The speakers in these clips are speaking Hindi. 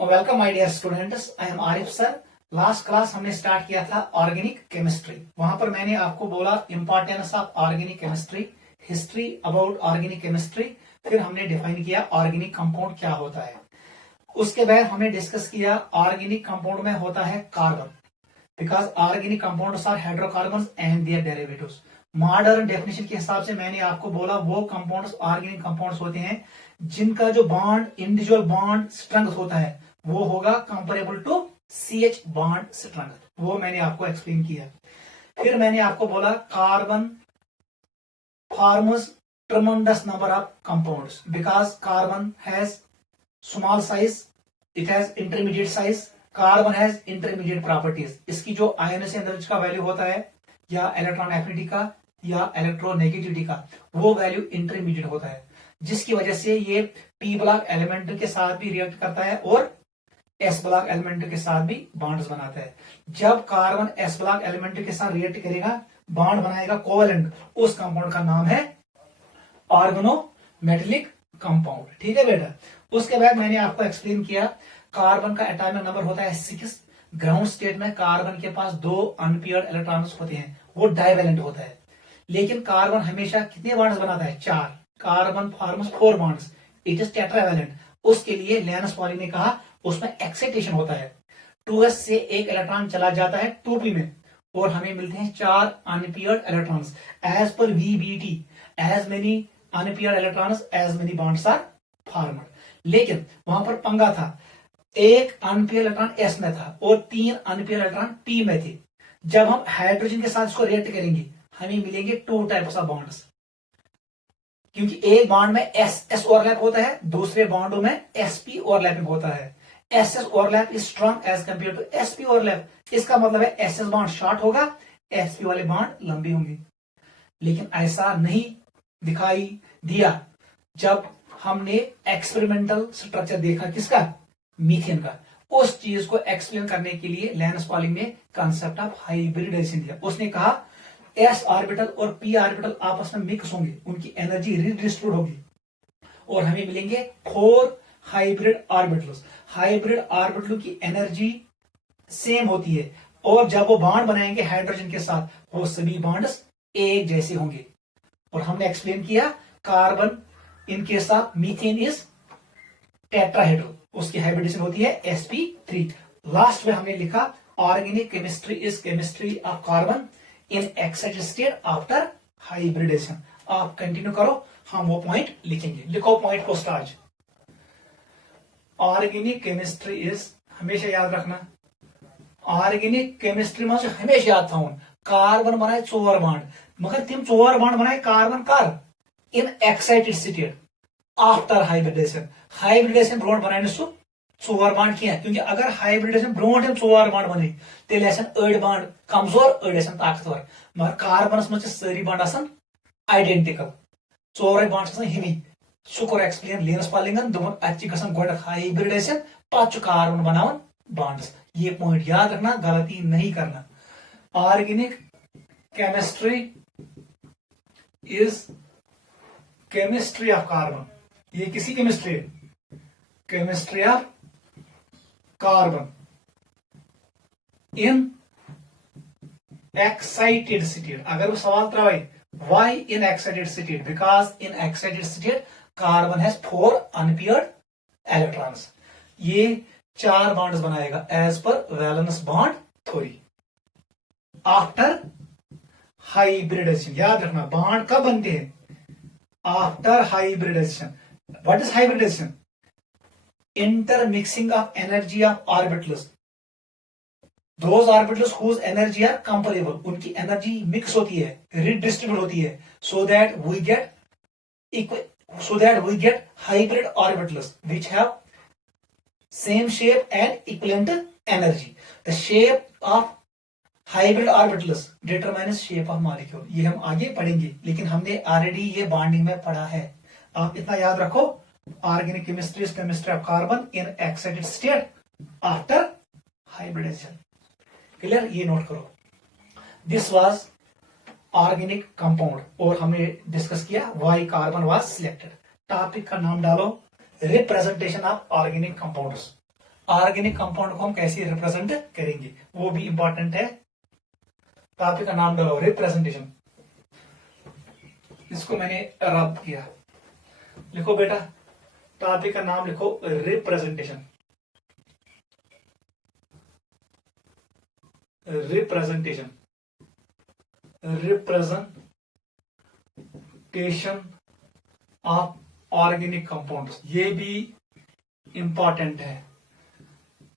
Welcome my dear students, I am Arif sir. Last class हमने स्टार्ट किया था ऑर्गेनिक केमिस्ट्री। वहां पर मैंने आपको बोला importance of organic chemistry, history about organic chemistry, फिर हमने डिफाइन किया ऑर्गेनिक कंपाउंड क्या होता है। उसके बाद हमने डिस्कस किया ऑर्गेनिक कंपाउंड में होता है carbon, because organic compounds are hydrocarbons and their derivatives. Modern definition के हिसाब से मैंने आपको बोला वो कंपाउंड्स ऑर्गेनिक कंपाउंड्स होते हैं जिनका जो बॉन्ड इंडिविजुअल बॉन्ड स्ट्रेंथ होता है वो होगा comparable to CH bond strength. वो मैंने आपको एक्सप्लेन किया। फिर मैंने आपको बोला carbon forms tremendous number of compounds because carbon has small size, it has intermediate size, carbon has intermediate properties. इसकी जो आयन एनर्जी का वैल्यू होता है या इलेक्ट्रॉन एफिनिटी का या इलेक्ट्रोनेगेटिविटी का, वो वैल्यू इंटरमीडिएट होता है, जिसकी वजह से ये पी ब्लॉक एलिमेंट के साथ भी रिएक्ट करता है और एस ब्लॉक एलिमेंट के साथ भी बॉन्ड्स बनाता है। जब कार्बन एस ब्लॉक एलिमेंट के साथ रिएक्ट करेगा, बॉन्ड बनाएगा कोवेलेंट, उस कंपाउंड का नाम है ऑर्गेनोमेटेलिक कंपाउंड। ठीक है बेटा। उसके बाद मैंने आपको एक्सप्लेन किया कार्बन का एटॉमिक नंबर होता है 6। ग्राउंड स्टेट में कार्बन के पास 2 अनपेयर्ड इलेक्ट्रॉन्स होते हैं, वो डाइवेलेंट होता है। लेकिन कार्बन हमेशा कितने बॉन्ड्स बनाता है? 4। Carbon forms 4 bonds, it is tetravalent. उसके लिए लिनस पॉली ने कहा उसमें एक्साइटेशन होता है। 2s से एक इलेक्ट्रॉन चला जाता है 2p में और हमें मिलते हैं 4 अनपेयर्ड इलेक्ट्रॉन्स। एज पर VBT, as many unpaired electrons as many bonds are formed. लेकिन वहां पर पंगा था, एक अनपेयर इलेक्ट्रॉन S में था और 3 अनपेयर इलेक्ट्रॉन P में थे। जब हम हाइड्रोजन के साथ इसको रिएक्ट करेंगे हमें मिलेंगे 2 टाइप्स ऑफ बॉन्ड्स, क्योंकि एक बॉन्ड में SS ओवरलैप होता है, दूसरे बॉन्डों में SP ओवरलैपिंग होता है। SS overlap is strong as compare to SP overlap. इसका मतलब है SS बॉन्ड शॉर्ट होगा, SP वाले बॉन्ड लंबे होंगे। लेकिन ऐसा नहीं दिखाई दिया जब हमने एक्सपेरिमेंटल स्ट्रक्चर देखा, किसका? मीथेन का। उस चीज को एक्सप्लेन करने के लिए लिनस पॉलिंग ने कांसेप्ट ऑफ हाइब्रिडेशन दिया। उसने कहा S ऑर्बिटल और P ऑर्बिटल आपस में मिक्स होंगे, उनकी एनर्जी रिडिस्ट्रीब्यूट होगी और हमें मिलेंगे 4 हाइब्रिड ऑर्बिटल्स। हाइब्रिड ऑर्बिटल की एनर्जी सेम होती है और जब वो बॉन्ड बनाएंगे हाइड्रोजन के साथ वो सभी बॉन्ड्स एक जैसे होंगे। और हमने एक्सप्लेन किया carbon in case of methane is tetrahedral, उसकी हाइब्रिडेशन होती है sp3। लास्ट में हमने लिखा organic chemistry is chemistry of carbon in excited state after hybridisation. आप कंटिन्यू करो, हम वो पॉइंट लिखेंगे। लिखो पॉइंट पोस्ट आज। ऑर्गेनिक केमिस्ट्री इज, हमेशा याद रखना, ऑर्गेनिक केमिस्ट्री में हमेशा याद था कार्बन बनाए 4 बॉन्ड, मगर तुम 4 बॉन्ड बनाए कार्बन कर in excited state after hybridisation. Hybridisation ब्रोड बनाने सु 4 बॉन्ड किया, क्योंकि अगर हाइब्रिडेशन ब्रोड 4 बॉन्ड बने तेल अड़ बॉन्ड कमजोर अड़ ताकतवर, मगर कार्बनस मज सारी बॉन्ड आइडेंटिकल, 4 बॉन्ड हेवी। सह कोर एक्सप्लेन लिनस पॉलिंगन दोपन अत गोड हाइब्रिडेशन पे कार्बन बनावन बॉन्ड्स। ये पॉइंट याद रखना, गलती नहीं करना। Organic chemistry is chemistry of carbon, ये किसी केमिस्ट्री है, chemistry of carbon in excited state. अगर वो सवाल त्रावे why in excited state, because in excited state carbon has 4 unpaired electrons. ये 4 बॉन्ड्स बनाएगा as per valence bond theory after hybridisation. याद रखना बॉन्ड कब बनते हैं? After hybridisation. What is hybridisation? Intermixing of energy of orbitals, those orbitals whose energy are comparable, उनकी एनर्जी मिक्स होती है, रिडिस्ट्रीब्यूट होती है, so that we get hybrid orbitals which have same shape and equivalent energy. The shape of hybrid orbitals determines shape of molecule. ये हम आगे पढ़ेंगे, लेकिन हमने ऑलरेडी ये बॉन्डिंग में पढ़ा है। आप इतना याद रखो, organic chemistry is chemistry of carbon in excited state after hybridisation. Clear? ये नोट करो। दिस वाज ऑर्गेनिक कंपाउंड और हमने डिस्कस किया why carbon was selected. Topic का नाम डालो representation of organic compounds. Organic compound को हम कैसे रिप्रेजेंट करेंगे, वो भी इंपॉर्टेंट है। टॉपिक का नाम डालो रिप्रेजेंटेशन, इसको मैंने रद्द किया। लिखो बेटा, टॉपिक का नाम लिखो representation. Representation, representation of organic compounds, ये भी इंपॉर्टेंट है।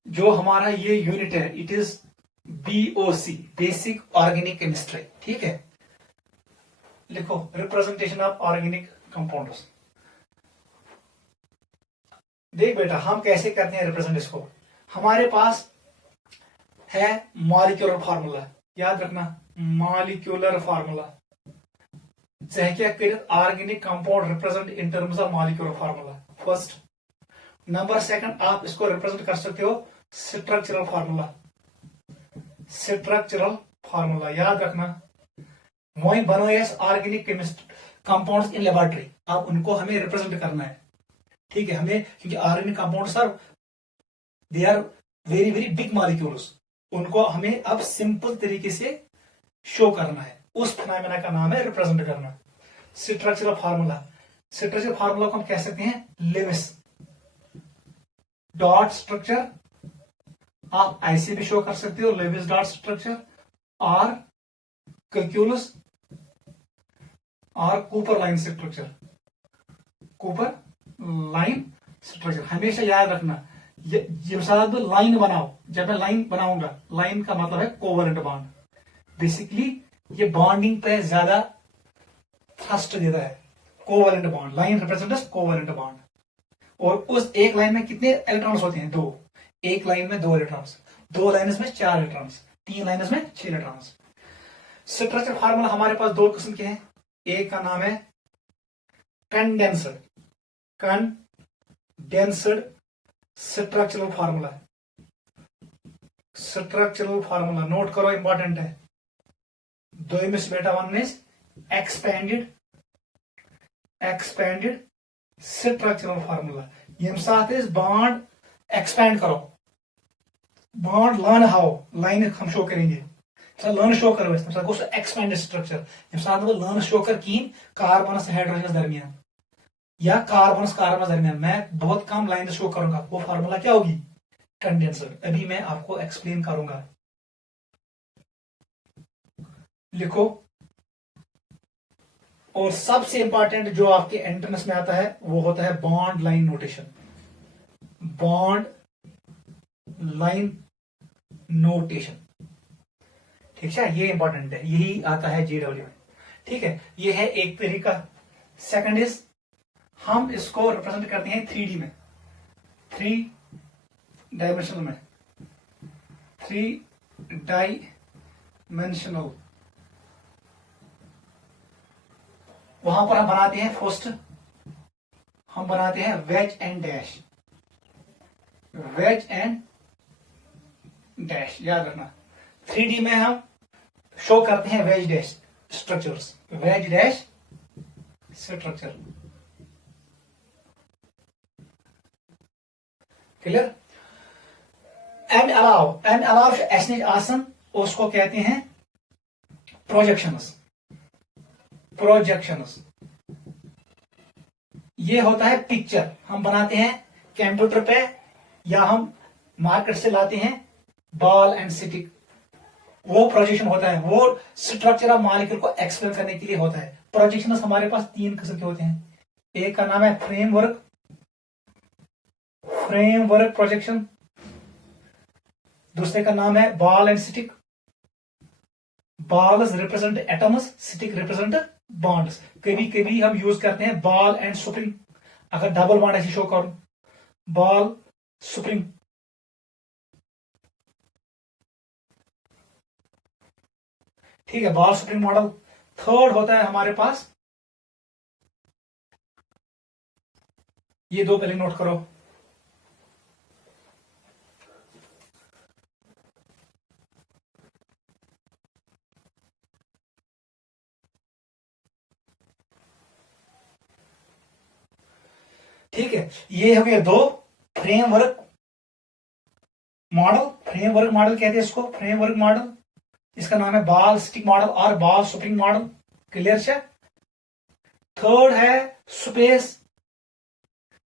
जो हमारा ये यूनिट है, it is BOC, basic organic chemistry, ठीक है। लिखो रिप्रेजेंटेशन ऑफ ऑर्गेनिक कंपाउंड्स। देख बेटा, हम कैसे करते हैं रिप्रेजेंट इसको। हमारे पास है मॉलिक्यूलर फार्मूला, याद रखना मॉलिक्यूलर फार्मूला। क्या कर organic compound represent in terms of molecular formula, first. Number second, आप इसको रिप्रेजेंट कर सकते हो स्ट्रक्चरल फार्मूला। स्ट्रक्चरल फार्मूला याद रखना, वही बनो organic chemist compounds in laboratory, अब उनको हमें रिप्रेजेंट करना है, ठीक है। हमें, क्योंकि organic compounds are they are very very big molecules, उनको हमें अब सिंपल तरीके से शो करना है। उस फिनोमेना का नाम है रिप्रेजेंट करना। स्ट्रक्चरल फार्मूला, स्ट्रक्चरल फार्मूला को हम कह सकते हैं लेविस डॉट स्ट्रक्चर, आप ऐसे भी शो कर सकते हो लेविस डॉट स्ट्रक्चर, और कैलकुलस और cooper line structure. Cooper line structure हमेशा याद रखना, जब लाइन बनाओ, जब मैं लाइन बनाऊंगा, लाइन का मतलब है कोवलेंट बॉन्ड। बेसिकली ये बॉन्डिंग पे ज्यादा थ्रस्ट देता है, covalent bond. Line represents covalent bond. और उस एक लाइन में कितने इलेक्ट्रॉन्स होते हैं? 2। एक लाइन में 2 इलेक्ट्रॉन्स, 2 लाइन्स में 4 इलेक्ट्रॉन्स, 3 लाइन्स में 6 इलेक्ट्रॉन्स। स्ट्रक्चर फार्मूला हमारे पास 2 किस्म के हैं। एक का नाम है condensed, condensed structural formula. Structural formula note करो, इंपॉर्टेंट है। दोयमिस बेटा one is expanded, expanded structural formula. यम साथ इस बॉन्ड एक्सपेंड करो, बॉन्ड लान हाओ, लाइन हम शो करेंगे, लान शो करो, एक्सपेंडेड स्ट्रक्चर। यम साथ लान शो कर कीन कार्बनस हाइड्रोजनस दरमियान या कार्बनस कार्बनस दरमियान मैं बहुत कम लाइन शो करूंगा, वो फार्मूला क्या होगी? कंडेंसर। अभी मैं आपको एक्सप्लेन करूंगा। लिखो। और सबसे इंपॉर्टेंट जो आपके एंट्रेंस में आता है वो होता है bond line notation. Bond line notation, ठीक है, ये इंपॉर्टेंट है, यही आता है JW में, ठीक है। ये है एक तरीका। सेकंड इज हम इसको रिप्रेजेंट करते हैं 3D में, 3 डायमेंशनल में, 3 डायमेंशनल। वहां पर हम बनाते हैं फर्स्ट, हम बनाते हैं wedge and dash, wedge and dash, याद रखना। 3D में हम शो करते हैं wedge dash structures, wedge dash structure, clear. And अलाव एसने आसन, उसको कहते हैं प्रोजेक्शंस, प्रोजेक्शंस। ये होता है पिक्चर, हम बनाते हैं कंप्यूटर पे या हम मार्केट से लाते हैं बॉल एंड स्टिक, वो प्रोजेक्शन होता है, वो स्ट्रक्चर ऑफ मॉलिक्यूल को एक्सप्लेन करने के लिए होता है। प्रोजेक्शंस हमारे पास 3 किस्म के होते हैं। एक का नाम है फ्रेमवर्क, फ्रेमवर्क प्रोजेक्शन। दूसरे का नाम है ball and stick, balls represent atoms, stick represent bonds. कभी कभी हम यूज करते हैं बॉल एंड स्प्रिंग, अगर डबल बॉन्ड ऐसे शो करूं, बॉल स्प्रिंग। ठीक है, बॉल स्प्रिंग मॉडल। थर्ड होता है हमारे पास, ये 2 पहले नोट करो, ठीक है। ये हो गए 2 फ्रेमवर्क मॉडल, फ्रेमवर्क मॉडल कहते हैं इसको, फ्रेमवर्क मॉडल। इसका नाम है बॉल स्टिक मॉडल और बॉल स्प्रिंग मॉडल। क्लियर है। थर्ड है स्पेस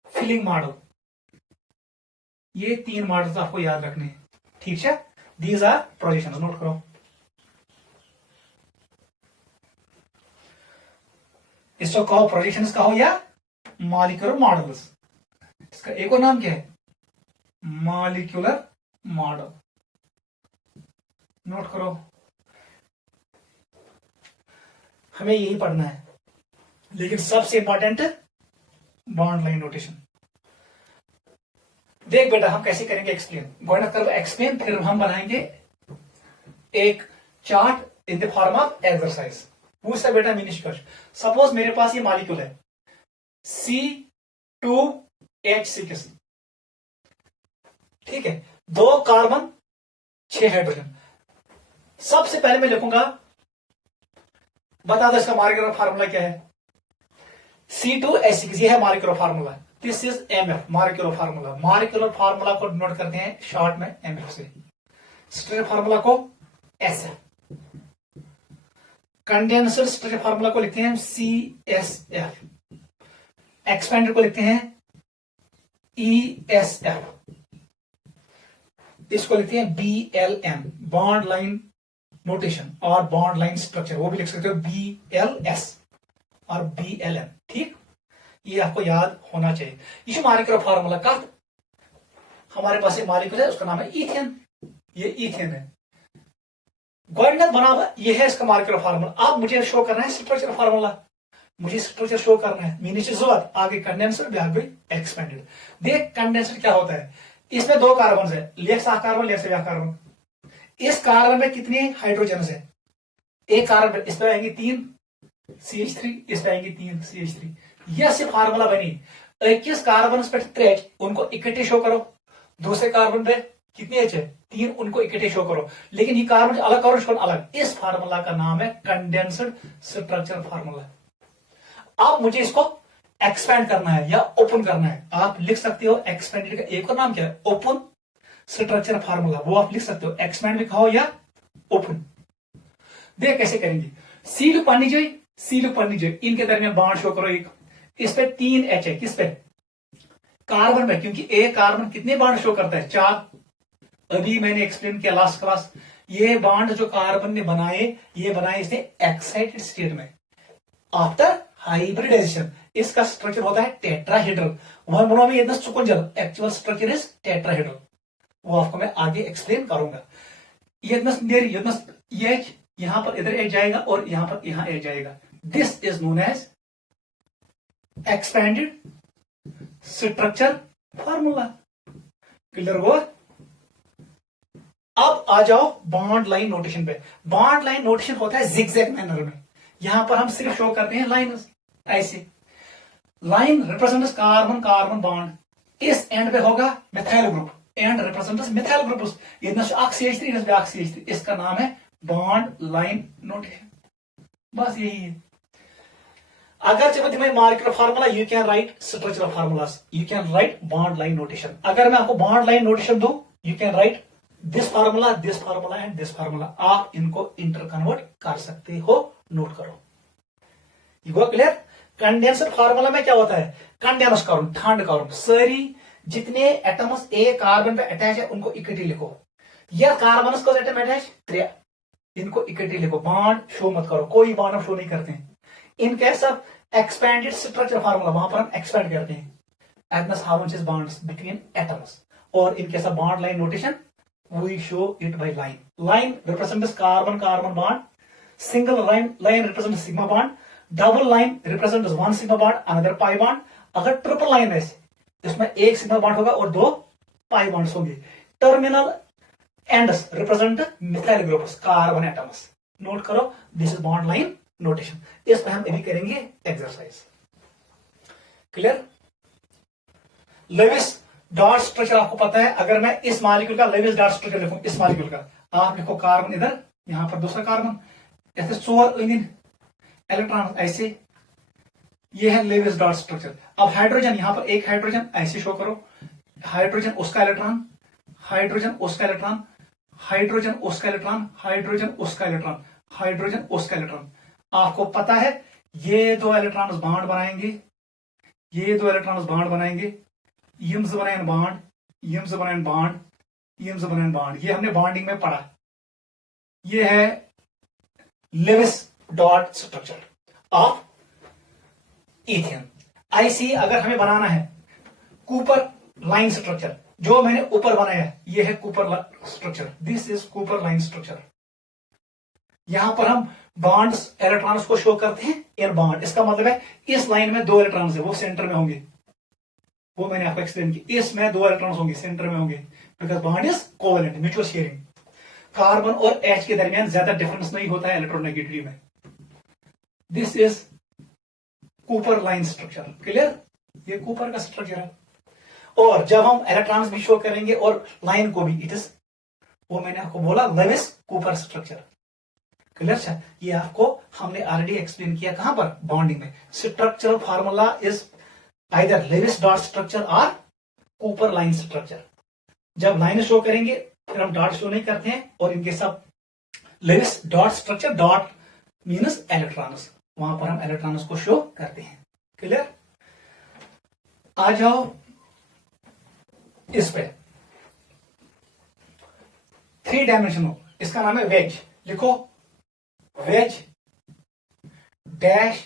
फिलिंग मॉडल। ये 3 मॉडल्स आपको याद रखने हैं, ठीक है। दीज आर प्रोजेक्शन, नोट करो। इसको कहो प्रोजेक्शंस कहो या मॉलिक्यूलर मॉडल्स। इसका एक और नाम क्या है? Molecular model. नोट करो, हमें यही पढ़ना है। लेकिन सबसे इंपॉर्टेंट बॉन्ड लाइन नोटेशन। देख बेटा हम कैसे करेंगे एक्सप्लेन, गोइंग कर एक्सप्लेन, फिर हम बनाएंगे एक chart in the form of exercise. पूछता बेटा निष्कर्ष, सपोज मेरे पास ये मॉलिक्यूल है C2H6, ठीक है, 2 कार्बन 6 हाइड्रोजन। सबसे पहले मैं लिखूंगा, बता दो इसका मॉलिक्यूलर फार्मूला क्या है। C2H6 ये है molecular formula. This is MF molecular formula. Molecular formula को नोट करते हैं शॉर्ट में MF से। स्ट्रक्चर फार्मूला को SF। कंडेंसर स्ट्रक्चर फार्मूला को लिखते हैं CSF। एक्सपेंडर को लिखते हैं ESF। इसको लिखते हैं BLM बॉन्ड लाइन नोटेशन, और बॉन्ड लाइन स्ट्रक्चर वो भी लिख सकते हो BLS और BLM। ठीक, ये आपको याद होना चाहिए। ये मॉलिक्यूलर फार्मूला का हमारे पास एक मॉलिक्यूल है, उसका नाम है ईथेन। ये ईथेन है, गोल्डन बना हुआ, ये है इसका मॉलिक्यूलर फार्मूला। आप मुझे शो करना है स्ट्रक्चर फार्मूला, मुझे स्ट्रक्चर शो करना है। मीनिंग जरूरत आगे कंडेंसर भी आगे एक्सपेंडेड। देख कंडेंसर क्या होता है, इसमें 2 कार्बन है, लेफ्ट से कार्बन लेफ्ट से कार्बन। इस कार्बन में कितने हाइड्रोजन है? एक कार्बन, इस पे आएंगे 3 CH3, इस पे आएंगे 3 CH3। यह से फार्मूला बनी। 21 कार्बन पे 3 उनको इकट्ठे शो करो, दूसरे कार्बन पे कितने H है? 3, उनको इकट्ठे शो करो। लेकिन ये कार्बन अलग करो, इसको अलग। इस फार्मूला का नाम है कंडेंस्ड स्ट्रक्चर फार्मूला। आप मुझे इसको एक्सपेंड करना है या ओपन करना है, आप लिख सकते हो। एक्सपेंडेड का एक और नाम क्या है? Open structure formula. वो आप लिख सकते हो, एक्सपेंड लिखाओ या ओपन। देख कैसे करेंगे। सी लुक पढ़नी चाहिए, सी लुक पढ़नी चाहिए। इनके दरमियान बॉन्ड शो करो। एक इस पे 3 H है, किस पे? कार्बन में, क्योंकि एक कार्बन कितने बॉन्ड शो करता है? 4। अभी मैंने एक्सप्लेन किया लास्ट क्लास, ये बॉन्ड जो कार्बन ने बनाए, ये बनाए इसने एक्साइटेड स्टेट में आफ्टर हाइब्रिडाइजेशन। इसका स्ट्रक्चर होता है टेट्राहेड्रल। वन में ये सुकुंजल, एक्चुअल स्ट्रक्चर इज टेट्राहेड्रल। वो आपको मैं आगे एक्सप्लेन करूंगा। ये यहां पर इधर एज जाएगा और यहां पर यहां एज जाएगा। This is known as expanded structure formula. Clear हुआ? अब आ जाओ बॉन्ड लाइन नोटेशन पे। बॉन्ड लाइन नोटेशन होता है जिगजैग मैनर में। यहां पर हम सिर्फ शो करते हैं लाइन ऐसे। Line represents carbon carbon bond. इस एंड पे होगा methyl group, and represents methyl group. CH3, इसका नाम है बॉन्ड लाइन नोटेशन। बस यही है। अगर जब तुम्हें molecular formula, you can write structural formulas, you can write bond line notation. अगर मैं आपको बॉन्ड लाइन नोटेशन दूं, you can write this formula and this formula. आप इनको इंटर कन्वर्ट कर सकते हो, नोट करो। You go clear? Condenser formula में क्या होता है? कंडेंस कार्बन, ठंड कार्बन, सारी जितने एटम्स एक कार्बन पे अटैच है उनको इकट्ठे लिखो। या कार्बन को एटम अटैच 3, इनको इकट्ठे लिखो। बॉन्ड शो मत करो, कोई बॉन्ड हम शो नहीं करते हैं। In case of expanded structure formula, वहां पर हम एक्सपेंड करते हैं atoms how bonds between atoms. और in case of bond line notation, we show it by line. Line represents carbon carbon bond, single line represents sigma bond, double line represents 1 sigma bond, another pi bond. अगर ट्रिपल लाइन है, इसमें 1 सिग्मा बॉन्ड होगा और 2 पाई बॉन्ड्स होंगे। Terminal ends represent methyl groups, carbon atoms. Note करो, this is bond line notation. इस पर हम अभी करेंगे exercise. Clear? Lewis dot structure आपको पता है। अगर मैं इस मॉलिक्यूल का लेविस डॉट स्ट्रक्चर लिखूं, इस मॉलिक्यूल का, आप लिखो कार्बन इधर, यहां पर दूसरा कार्बन, ऐसे 4 इलेक्ट्रॉन ऐसे। ये है लेविस डॉट स्ट्रक्चर। अब हाइड्रोजन, यहां पर एक हाइड्रोजन ऐसे शो करो। हाइड्रोजन उसका इलेक्ट्रॉन, हाइड्रोजन उसका इलेक्ट्रॉन, हाइड्रोजन उसका इलेक्ट्रॉन, हाइड्रोजन उसका इलेक्ट्रॉन, हाइड्रोजन उसका इलेक्ट्रॉन। आपको पता है ये दो इलेक्ट्रॉन्स बॉन्ड बनाएंगे, ये दो इलेक्ट्रॉन्स बॉन्ड बनाएंगे, यम्स बनाएं बॉन्ड, यम्स बनाएं बॉन्ड, यम्स बनाएं बॉन्ड। ये हमने बॉन्डिंग में पढ़ा। ये है Lewis dot structure of ethane. ऐसी अगर हमें बनाना है कूपर लाइन स्ट्रक्चर, जो मैंने ऊपर बनाया है, ये है Cooper structure, this is Cooper line structure. यहां पर हम बॉन्ड्स इलेक्ट्रॉन्स को शो करते हैं इन बॉन्ड। इसका मतलब है इस लाइन में दो इलेक्ट्रॉन्स है, वो सेंटर में होंगे, वो मैंने आपको एक्सप्लेन किया। इसमें दो इलेक्ट्रॉन्स होंगे, सेंटर में होंगे, because bond is covalent, mutual sharing. Carbon और एच के दरमियान ज्यादा डिफरेंस नहीं होता है इलेक्ट्रोनेगेटिविटी में। This is Cooper line structure. Clear? ये कूपर का स्ट्रक्चर है। और जब हम इलेक्ट्रॉन्स भी शो करेंगे और लाइन को भी, इट इज, वो मैंने आपको बोला, लेविस कूपर स्ट्रक्चर। क्लियर? ये आपको हमने ऑलरेडी एक्सप्लेन किया कहां पर, बॉन्डिंग में। Structural formula is either Lewis dot structure और कूपर लाइन स्ट्रक्चर। जब लाइन शो करेंगे फिर हम डॉट शो नहीं करते हैं, और इनके सब Lewis dot structure, dot means electrons, वहां पर हम इलेक्ट्रॉन्स को शो करते हैं। क्लियर? आ जाओ इस पे, 3 डायमेंशनल, इसका नाम है वेज। लिखो वेज डैश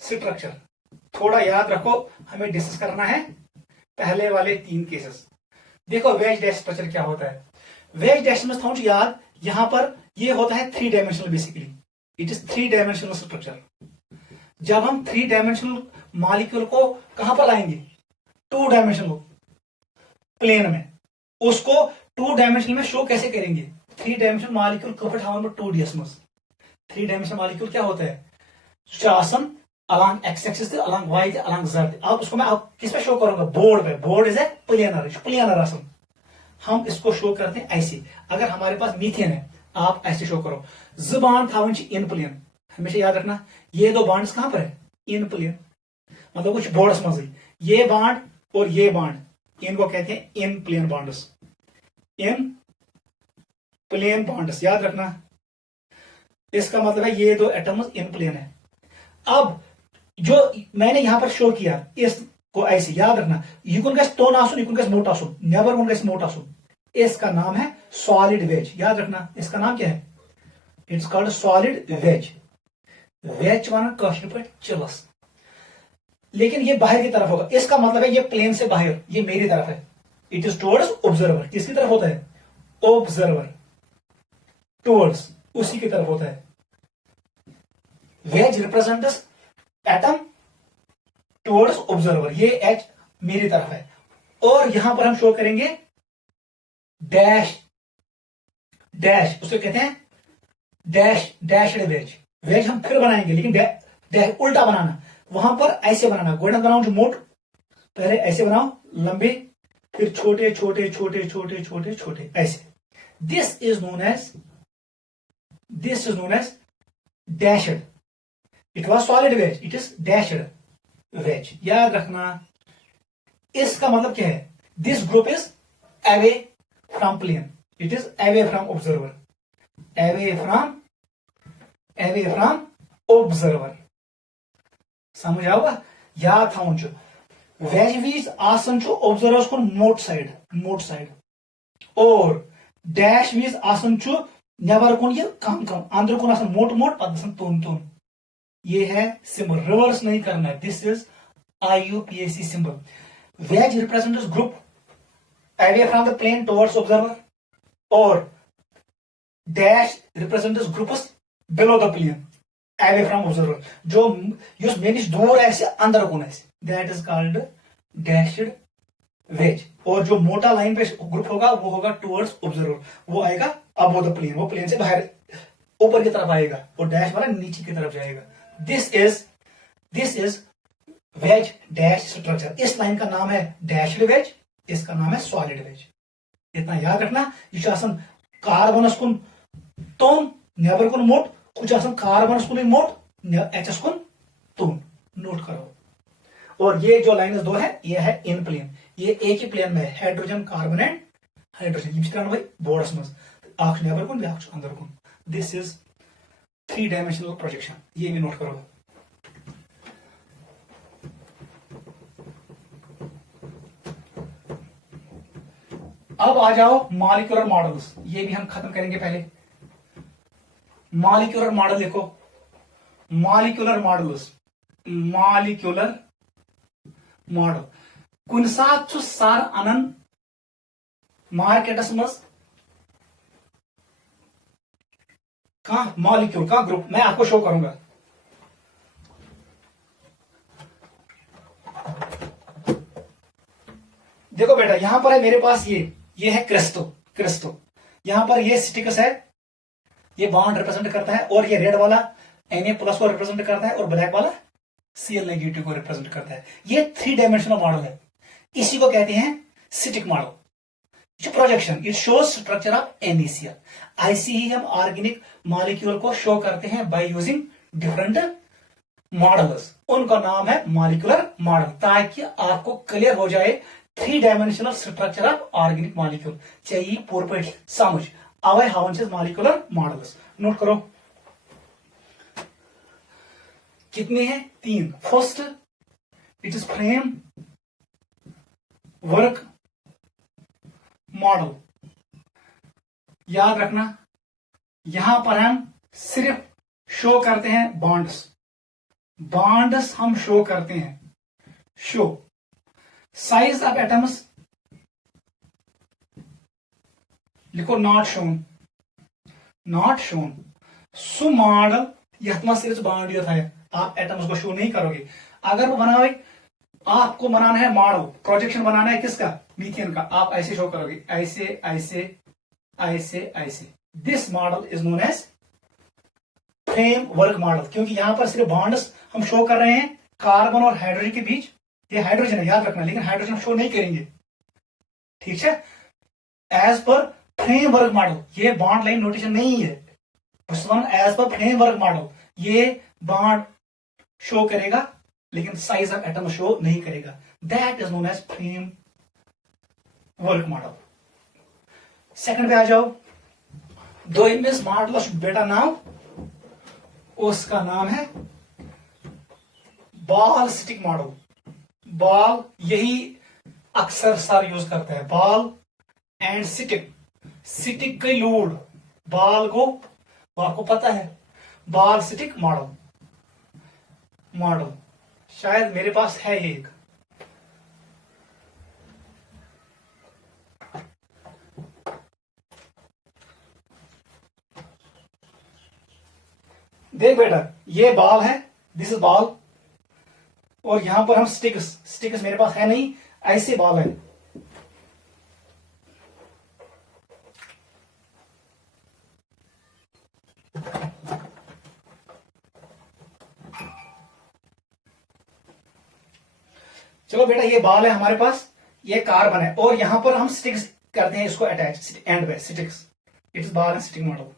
स्ट्रक्चर। थोड़ा याद रखो, हमें डिस्कस करना है पहले वाले 3 केसेस। देखो वेज डैश स्ट्रक्चर क्या होता है। वेज डैश में थोड़ा याद, यहां पर ये होता है 3 dimensional, basically it is 3 dimensional structure. जब हम 3 डायमेंशनल मॉलिक्यूल को कहां पर लाएंगे, 2 डायमेंशनल प्लेन में, उसको 2 डायमेंशनल में शो कैसे करेंगे। 3 डायमेंशनल मॉलिक्यूल को हम 2ds में। 3 डायमेंशनल मॉलिक्यूल क्या होता है, शासन अलॉन्ग एक्स एक्सिस थे, अलॉन्ग वाई थे, अलॉन्ग जेड थे। आप उसको मैं आप किस पे शो करूंगा, बोर्ड पे। Board is a planar, planar आसन। हम इसको शो करते हैं ऐसे। अगर हमारे पास मीथेन है, आप ऐसे शो करो, जुबान था इन प्लेन। हमेशा याद रखना, ये दो बॉन्ड्स कहां पर है, इन प्लेन, मतलब कुछ बोर्ड्स में। ये बॉन्ड और ये बॉन्ड, इनको कहते हैं इन प्लेन बॉन्ड्स, इन प्लेन बॉन्ड्स। याद रखना, इसका मतलब है ये दो एटम्स इन प्लेन है। अब जो मैंने यहां पर शो किया, इसको ऐसे याद रखना, युकुनगस टोन आसुन, युकुनगस मोट आसुन, नेवर गुनगस मोट आसुन। इसका नाम है सॉलिड वेज। याद रखना, इसका नाम क्या है, it's called solid wedge. Wedge one कश्मीर पर चिलस, लेकिन ये बाहर की तरफ होगा। इसका मतलब है ये प्लेन से बाहर, ये मेरी तरफ है। It is towards observer. किसकी तरफ होता है, ऑब्जर्वर, टुवर्ड्स, उसी की तरफ होता है। Wedge represents atom towards observer, ये एच मेरी तरफ है। और यहां पर हम शो करेंगे डैश डैश, उसको कहते हैं डैश डैश वेज। वेज हम फिर बनाएंगे, लेकिन डैश उल्टा बनाना, वहां पर ऐसे बनाना। गोल्डन बनाओ जो मोट, पहले ऐसे बनाओ लंबे, फिर छोटे छोटे छोटे छोटे छोटे छोटे ऐसे। This is known as dashed. It was solid wedge, it is dashed wedge. याद रखना, इसका मतलब क्या है, this group is away from plane, it is away from observer, away from observer. समझ आओगा? याद था वेज वीज आसन ऑब्जर्वर्स को मोट साइड, और डैश वीज आसन नेबर कुन ये कम अंदर कुन आसन मोट पद तुन। ये है सिंबल, रिवर्स नहीं करना है। This is IUPAC symbol. Wedge represents group away from the plane towards observer, और dash represents groups below the plane away from observer, जो मेनिश दूर ऐसे अंदर कुन ऐसे, that is called dashed wedge. और जो मोटा लाइन पे ग्रुप होगा वो होगा टुवर्ड्स ऑब्जर्वर, वो आएगा अबव द प्लेन, वो प्लेन से बाहर ऊपर की तरफ आएगा, और डैश वाला नीचे की तरफ जाएगा। This is veg dash structure. इस लाइन का नाम है डैश्ड वेज, इसका नाम है सॉलिड वेज। इतना याद रखना। यह कार्बनस कुन तोन, नेबर कुन मोट, कुछ कार्बनस कुन मोट, एचएस कुन तोन। नोट करो। और ये जो लाइन्स दो है ये है इन प्लेन, ये एक ही प्लेन में है, हाइड्रोजन कार्बन एंड हाइड्रोजन ये बोर्डस मज अख नेबर कुन ब्याक अंदर कुन। दिस इज 3 डायमेंशनल प्रोजेक्शन, ये भी नोट करो। अब आ जाओ मॉलिक्यूलर मॉडल्स, ये भी हम खत्म करेंगे। पहले मॉलिक्यूलर मॉडल लिखो, मॉलिक्यूलर मॉडल्स, मॉलिक्यूलर मॉडल कुन सात छु सार अनन मार्केटस मज कहां मॉलिक्यूल का ग्रुप, मैं आपको शो करूंगा। देखो बेटा यहां पर है मेरे पास ये है क्रिस्टो, क्रिस्टो यहां पर ये स्टिकस है, ये बॉन्ड रिप्रेजेंट करता है, और ये रेड वाला Na प्लस को रिप्रेजेंट करता है और ब्लैक वाला Cl नेगेटिव को रिप्रेजेंट करता है। ये 3 डायमेंशनल मॉडल है, इसी को कहते हैं stick model. Projection it shows structure of NaCl। ऐसे ही हम ऑर्गेनिक मॉलिक्यूल को शो करते हैं बाय यूजिंग डिफरेंट मॉडल्स, उनका नाम है मॉलिक्यूलर मॉडल, ताकि आपको क्लियर हो जाए 3 dimensional structure of organic molecule चाहिए पूरे समझ अवे हावन मॉलिक्यूलर मॉडल्स। नोट करो कितने हैं, 3। First it is frame work model, याद रखना यहां पर हम सिर्फ शो करते हैं बॉन्ड्स, बॉन्ड्स हम शो करते हैं, शो साइज ऑफ एटम्स लिखो नॉट शोन, नॉट शोन। सु मॉडल यह सिर्फ बॉन्ड ये था, आप एटम्स को शो नहीं करोगे। अगर वो बनाओ आपको बनाना है मॉडल, प्रोजेक्शन बनाना है किसका, मीथेन का, आप ऐसे शो करोगे, ऐसे ऐसे ऐसे ऐसे। This model is known as framework model, क्योंकि यहां पर सिर्फ बॉन्ड्स हम शो कर रहे हैं कार्बन और हाइड्रोजन के बीच, ये हाइड्रोजन है याद रखना, लेकिन हाइड्रोजन शो नहीं करेंगे, ठीक है। एज पर फ्रेमवर्क मॉडल, ये बॉन्ड लाइन नोटेशन नहीं है, एज पर फ्रेमवर्क मॉडल ये बॉन्ड शो करेगा लेकिन साइज ऑफ एटम शो नहीं करेगा, that is known as framework model. Second पे आ जाओ, दो इमेज मॉडल बेटा नाम, उसका नाम है बॉल स्टिक मॉडल। बॉल यही अक्सर सर यूज करते हैं, बॉल एंड स्टिक, स्टिक की लोड बॉल को, आपको पता है बॉल स्टिक मॉडल, मॉडल शायद मेरे पास है एक, देख बेटा ये बॉल है, दिस इज बॉल, और यहां पर हम स्टिक्स, स्टिक्स मेरे पास है नहीं, ऐसे बॉल है। चलो बेटा ये बॉल है हमारे पास, ये कार्बन है, और यहां पर हम स्टिक्स करते हैं इसको अटैच एंड पे, sticks, it is ball and stick model.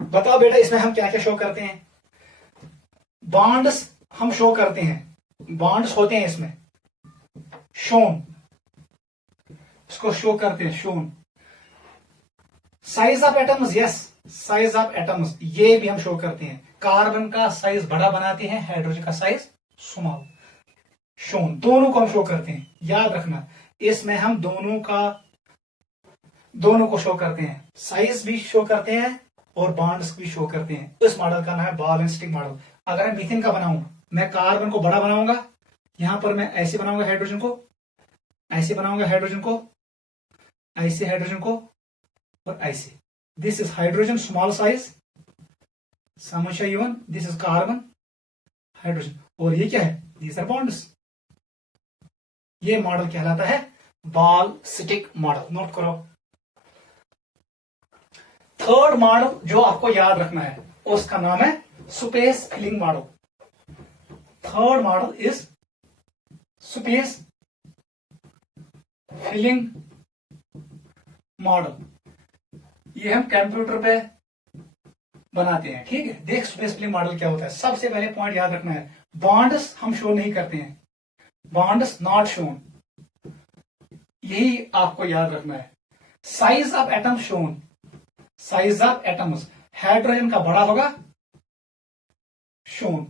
बताओ बेटा इसमें हम क्या क्या शो करते हैं, बॉन्ड्स हम शो करते हैं, बॉन्ड्स होते हैं इसमें शोन, इसको शो करते हैं shown. Size of atoms, yes size of atoms ये भी हम शो करते हैं, कार्बन का साइज बड़ा बनाते हैं, हाइड्रोजन का साइज स्मॉल, शोन दोनों को हम शो करते हैं, याद रखना इसमें हम दोनों को शो करते हैं, साइज भी शो करते हैं और बॉन्ड्स भी शो करते हैं। इस मॉडल का नाम है बॉल एंड स्टिक मॉडल। अगर मैं मीथेन का बनाऊं, मैं कार्बन को बड़ा बनाऊंगा, यहां पर मैं ऐसे बनाऊंगा हाइड्रोजन को, ऐसे बनाऊंगा हाइड्रोजन को, ऐसे हाइड्रोजन को, और ऐसे, this is hydrogen small size, समझ even, this is carbon hydrogen, और ये क्या है, दीज आर बॉन्ड्स। ये मॉडल कहलाता है बॉल स्टिक मॉडल, नोट करो। थर्ड मॉडल जो आपको याद रखना है उसका नाम है space filling model. Third model is space filling model. ये हम कंप्यूटर पे बनाते हैं। ठीक है, देख स्पेस फिलिंग मॉडल क्या होता है। सबसे पहले पॉइंट याद रखना है, बॉन्ड्स हम शो नहीं करते हैं, बॉन्ड्स नॉट शोन, यही आपको याद रखना है। Size of atom shown, size of atoms, hydrogen का बड़ा होगा शोन।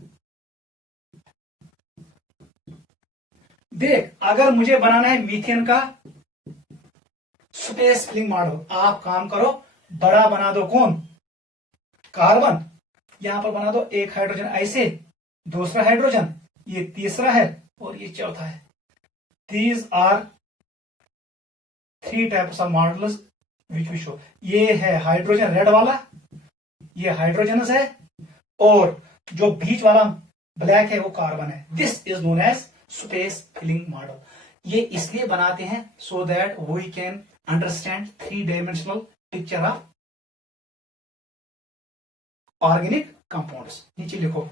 देख अगर मुझे बनाना है मीथेन का स्पेस फिलिंग मॉडल, आप काम करो बड़ा बना दो, कौन, कार्बन, यहां पर बना दो एक हाइड्रोजन ऐसे, दूसरा हाइड्रोजन, ये तीसरा है और ये चौथा है। These are 3 types of models which we show. ये है हाइड्रोजन रेड वाला, ये हाइड्रोजन है, और जो बीच वाला ब्लैक है वो कार्बन है। This is known as space filling model. ये इसलिए बनाते हैं so that we can understand 3 dimensional picture of organic compounds. नीचे लिखो,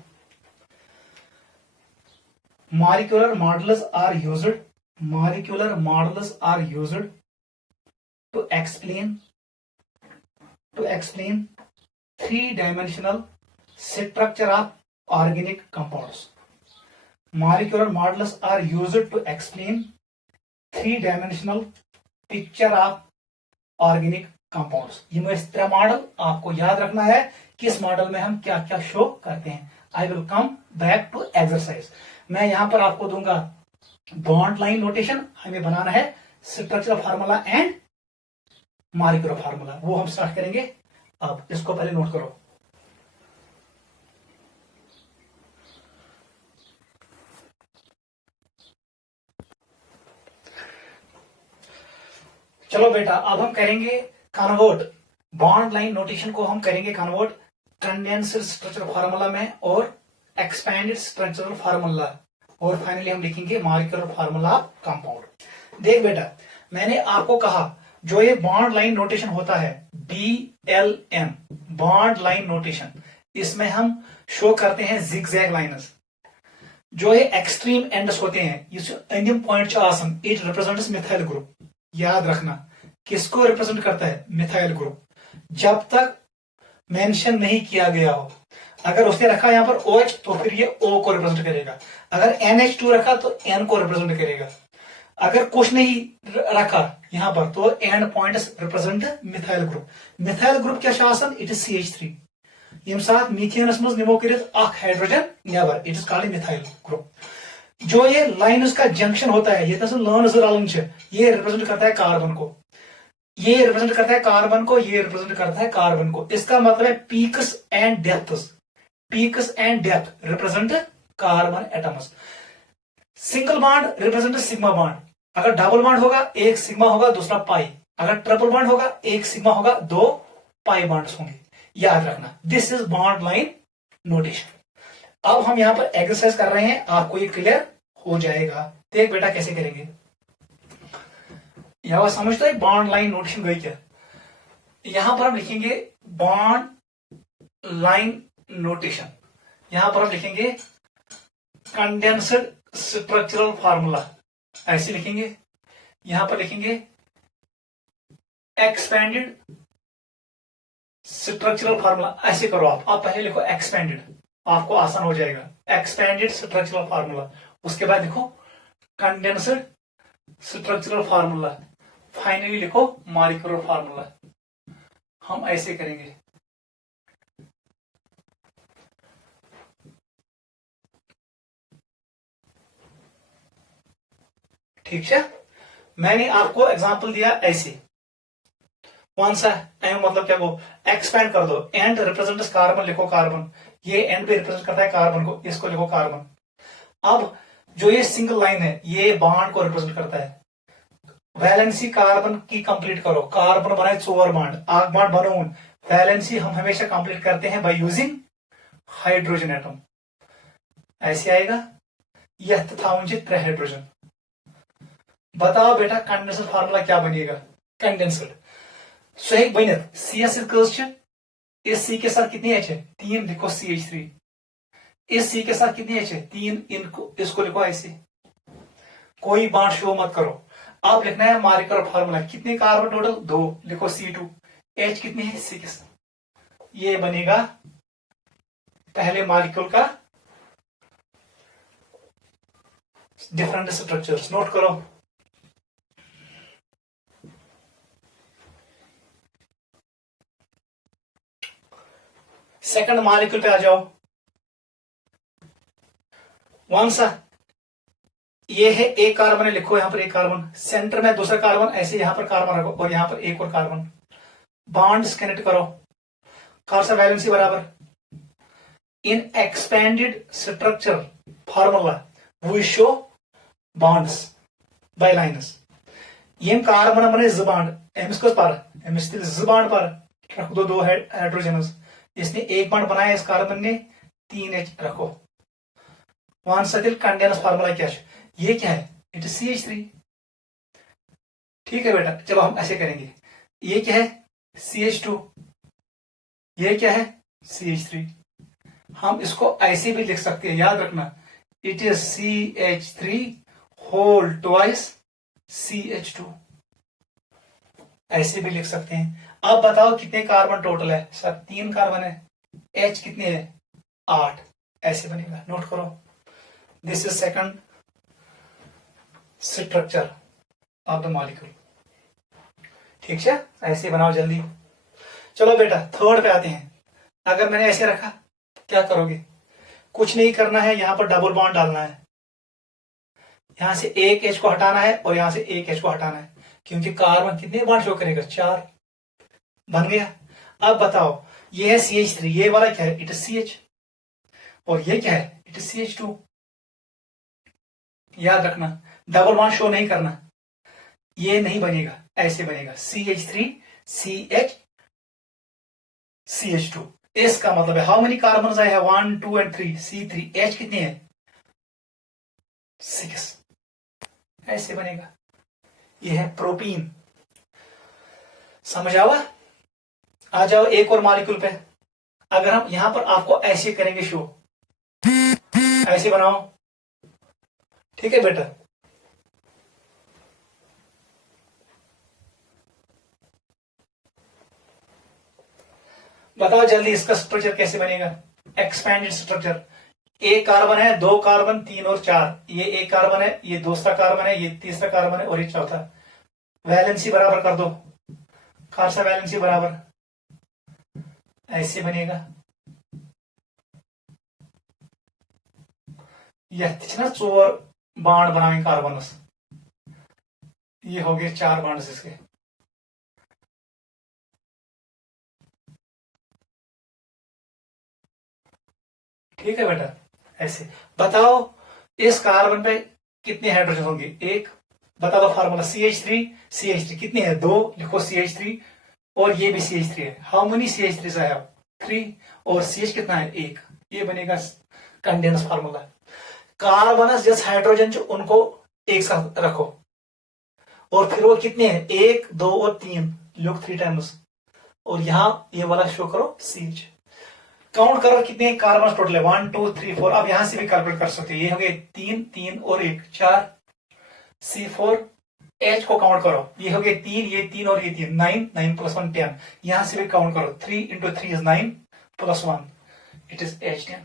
molecular models are used, molecular models are used to explain 3-dimensional structure of organic compounds. Molecular models are used to explain 3-dimensional picture of organic compounds. ये मेरे 3 मॉडल आपको याद रखना है, किस मॉडल में हम क्या क्या शो करते हैं। I will come back to exercise. मैं यहां पर आपको दूंगा बॉन्ड लाइन नोटेशन, हमें बनाना है structural formula and molecular formula, वो हम स्टार्ट करेंगे। अब इसको पहले नोट करो। चलो बेटा, अब हम करेंगे कन्वर्ट, बॉन्ड लाइन नोटेशन को हम करेंगे कन्वर्ट कंडेंस्ड स्ट्रक्चरल फार्मूला में और एक्सपेंडेड स्ट्रक्चरल फार्मूला, और फाइनली हम लिखेंगे मॉलिक्यूलर फार्मूला ऑफ कंपाउंड। देख बेटा, मैंने आपको कहा जो ये बॉन्ड लाइन नोटेशन होता है BLN, बॉन्ड लाइन नोटेशन, इसमें हम शो करते हैं जिगजैग लाइन्स। जो ये एक्सट्रीम एंड्स होते हैं, इस अंतिम पॉइंट आसन, इट रिप्रेजेंट्स मिथाइल ग्रुप। याद रखना किसको रिप्रेजेंट करता है, मिथाइल ग्रुप, जब तक मेंशन नहीं किया गया हो। अगर उसने रखा यहां पर OH तो फिर ये O को रिप्रेजेंट करेगा, अगर NH2 रखा तो N को रिप्रेजेंट करेगा, अगर कुछ नहीं रखा यहां पर तो and points represent methyl group. Methyl group क्या शासन, इट इज CH3। यम साथ मीथेनस मज निमो करित अख hydrogen neighbour, it is called methyl group. जो ये लाइन्स का जंक्शन होता है, ये लर्न रलन, ये रिप्रेजेंट करता है कार्बन को, ये रिप्रेजेंट करता है कार्बन को, ये रिप्रेजेंट करता है कार्बन को। इसका मतलब है peaks and depths, peaks and depth represent carbon atoms. Single bond represent sigma bond, अगर डबल बॉन्ड होगा एक सिग्मा होगा दूसरा पाई, अगर ट्रिपल बॉन्ड होगा एक सिग्मा होगा 2 पाई बॉन्ड्स होंगे। याद रखना, this is bond line notation. अब हम यहां पर एक्सरसाइज कर रहे हैं, आपको ये क्लियर हो जाएगा। देख बेटा कैसे करेंगे, यहां समझता है बॉन्ड लाइन नोटेशन गई क्या। यहां पर हम लिखेंगे बॉन्ड लाइन नोटेशन, यहां पर हम लिखेंगे कंडेंस्ड स्ट्रक्चरल फार्मूला, ऐसे लिखेंगे। यहां पर लिखेंगे एक्सपेंडेड स्ट्रक्चरल फार्मूला, ऐसे करो आप पहले लिखो एक्सपेंडेड, आपको आसान हो जाएगा। एक्सपेंडेड स्ट्रक्चरल फार्मूला, उसके बाद लिखो कंडेंस्ड स्ट्रक्चरल फार्मूला, फाइनली लिखो मॉलिक्यूलर फार्मूला। हम ऐसे करेंगे। ठीक है, मैंने आपको एग्जांपल दिया ऐसे, कौन सा एम मतलब क्या, वो एक्सपेंड कर दो, एंड रिप्रेजेंट्स कार्बन, लिखो कार्बन, ये एंड पे रिप्रेजेंट करता है कार्बन को, इसको लिखो कार्बन। अब जो ये सिंगल लाइन है ये बॉन्ड को रिप्रेजेंट करता है। वैलेंसी कार्बन की कंप्लीट करो, कार्बन बनाए 4 बॉन्ड, आग बॉन्ड बनो। वैलेंसी हम हमेशा कंप्लीट करते हैं बाय यूजिंग हाइड्रोजन एटम, ऐसे आएगा। यह था 3 हाइड्रोजन। बताओ बेटा कंडेंसर फार्मूला क्या बनेगा, कंडेंसर सही बनित CS इस C के साथ कितनी H है, 3, लिखो CH3। इस C के साथ कितनी H है, 3, इनको इसको लिखो ऐसे, कोई बांट शो मत करो। आप लिखना है मॉलिक्यूलर फार्मूला, कितने कार्बन टोटल 2, लिखो C2, H कितनी है 6, ये बनेगा पहले मॉलिक्यूल का डिफरेंट स्ट्रक्चर्स। नोट करो। सेकंड मॉलिक्यूल पे आ जाओ। वन सा ये है एक कार्बन है, लिखो यहां पर एक कार्बन, सेंटर में दूसरा कार्बन, ऐसे यहां पर कार्बन रखो और यहां पर एक और कार्बन। बॉन्ड्स कनेक्ट करो। कौन सा वैलेंसी बराबर। In expanded structure formula we show bonds by lines. यम कार्बन बने ज बॉन्ड, एमिस कस पर एमिस तिल ज बॉन्ड पर रख दो हाइड्रोजनस। इसने एक बॉन्ड बनाया, इस कार्बन ने 3H रखो। वन सा तिल कंडेंस फार्मूला क्या है, ये क्या है, इट इज CH3। ठीक है बेटा, चलो हम ऐसे करेंगे। ये क्या है, CH2। ये क्या है, CH3। हम इसको ऐसे भी लिख सकते हैं, याद रखना, it is CH3 whole twice CH2। ऐसे भी लिख सकते हैं। अब बताओ कितने कार्बन टोटल है, सर 3 कार्बन है। H कितने है, 8। ऐसे बनेगा, नोट करो। This is second structure of the molecule. ठीक है, ऐसे बनाओ जल्दी। चलो बेटा थर्ड पे आते हैं। अगर मैंने ऐसे रखा क्या करोगे, कुछ नहीं करना है, यहां पर डबल बॉन्ड डालना है। यहां से एक H को हटाना है और यहां से एक H को हटाना है, क्योंकि कार्बन कितने बॉन्ड शो करेगा, 4। बन गया। अब बताओ, ये है CH3, ये वाला क्या है, इट इज CH, और ये क्या है, इट इज CH2। याद रखना, डबल बॉन्ड शो नहीं करना, ये नहीं बनेगा, ऐसे बनेगा CH3 CH CH2। इसका मतलब है हाउ मेनी कार्बन है, 1 2 एंड 3, C3 H कितने हैं, 6। ऐसे बनेगा। ये है प्रोपीन। समझ आ जाओ एक और मॉलिक्यूल पे। अगर हम यहां पर आपको ऐसे करेंगे शो, ऐसे बनाओ। ठीक है बेटा, बताओ जल्दी इसका स्ट्रक्चर कैसे बनेगा। एक्सपेंडेड स्ट्रक्चर, एक कार्बन है, 2 कार्बन, 3 और 4। ये एक कार्बन है, ये दूसरा कार्बन है, ये तीसरा कार्बन है और ये चौथा। वैलेंसी बराबर कर दो। कौन सा वैलेंसी बराबर, ऐसे बनेगा। यह 4 बाण बनाए कार्बन, ये हो गए 4 बाण इसके। ठीक है बेटा, ऐसे बताओ इस कार्बन पे कितने हाइड्रोजन होंगे, एक। बता दो फार्मूला, CH3 कितने हैं, 2, लिखो CH3, और ये भी CH3 है। हाउ मेनी CH3 है, 3, और CH कितना है, 1। ये बनेगा कंडेंस फार्मूला। कार्बनस जिस हाइड्रोजन उनको एक साथ रखो, और फिर वो कितने हैं, 1 2 और 3, लोग 3 टाइम्स, और यहां ये वाला शो करो CH। काउंट करो कितने कार्बन टोटल है, 1 2 3 4। अब यहां से भी कैलकुलेट कर सकते हो, ये हो गए 3 3 और 1 4, C4। H को काउंट करो, ये हो गए 3, ये 3 और ये 3, 9 9 + 1 10। यहां से भी काउंट करो, 3 × 3 is 9 + 1, it is H10।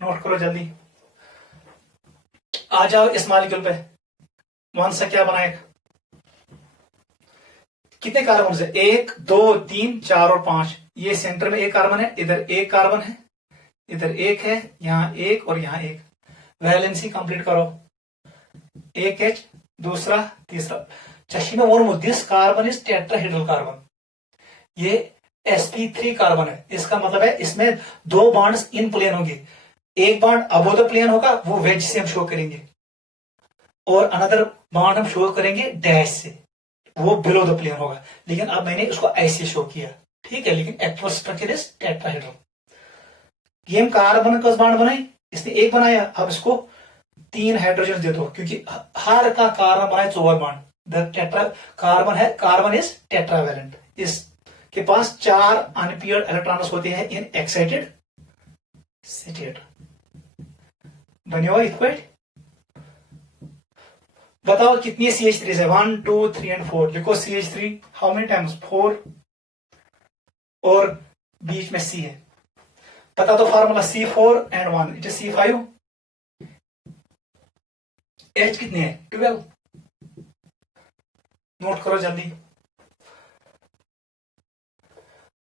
Note करो जल्दी। आ जाओ इस मॉलिक्यूल पे। वन सा क्या बनाएगा, कितने कार्बन है, 1 2 3 4 और 5। ये सेंटर में एक कार्बन है, इधर एक कार्बन है, इधर एक है, यहां एक और यहां एक। वैलेंसी कंप्लीट करो, एक H, दूसरा, तीसरा। चश्मे और this carbon is tetrahedral carbon. ये sp3 कार्बन है, इसका मतलब है इसमें 2 बॉन्ड्स इन प्लेन होंगे। एक बॉन्ड अबो द प्लेन होगा, वो वेज से हम शो करेंगे, और अनदर बॉन्ड हम शो करेंगे डैश से, वो बिलो द प्लेन होगा। लेकिन अब मैंने उसको ऐसे शो किया, ठीक है, लेकिन एक्चुअल स्ट्रक्चर इज टेट्राहेड्रल। ये कार्बन का बॉन्ड बनाए, इसने एक बनाया, अब इसको 3 हाइड्रोजन दे दो, क्योंकि हर का कार्बन बनाए 4 बॉन्ड। द टेट्रा कार्बन है, कार्बन इज टेट्रावैलेंट। इसके पास 4 अनपेयर्ड इलेक्ट्रॉन्स होते हैं इन एक्साइटेड स्टेट। बने हुआ इक्वेट। बताओ कितनी CH3 है, 1 2 3 एंड 4। लिखो CH3 हाउ मेनी टाइम्स, 4, और बीच में सी है, पता तो formula C4 and 1 it is C5, H कितनी है 12, नोट करो जल्दी।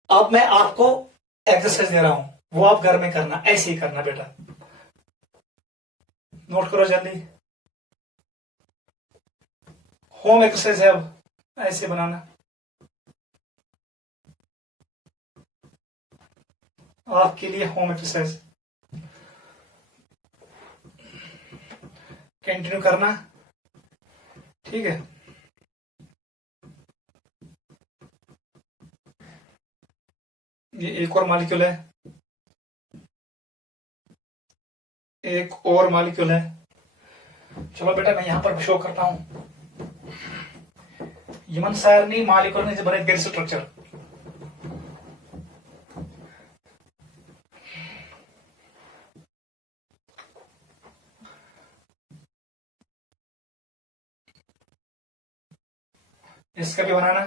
अब मैं आपको एक्सरसाइज दे रहा हूं, वो आप घर में करना, ऐसे ही करना बेटा, नोट करो जल्दी। होम एक्सरसाइज है, अब ऐसे बनाना, आपके लिए होम एक्सरसाइज कंटिन्यू करना, ठीक है। ये एक और मॉलिक्यूल है, एक और मॉलिक्यूल है। चलो बेटा मैं यहां पर शो करता हूं, यमन सारनी मॉलिक्यूल ने बने बेस स्ट्रक्चर, इसका भी बनाना,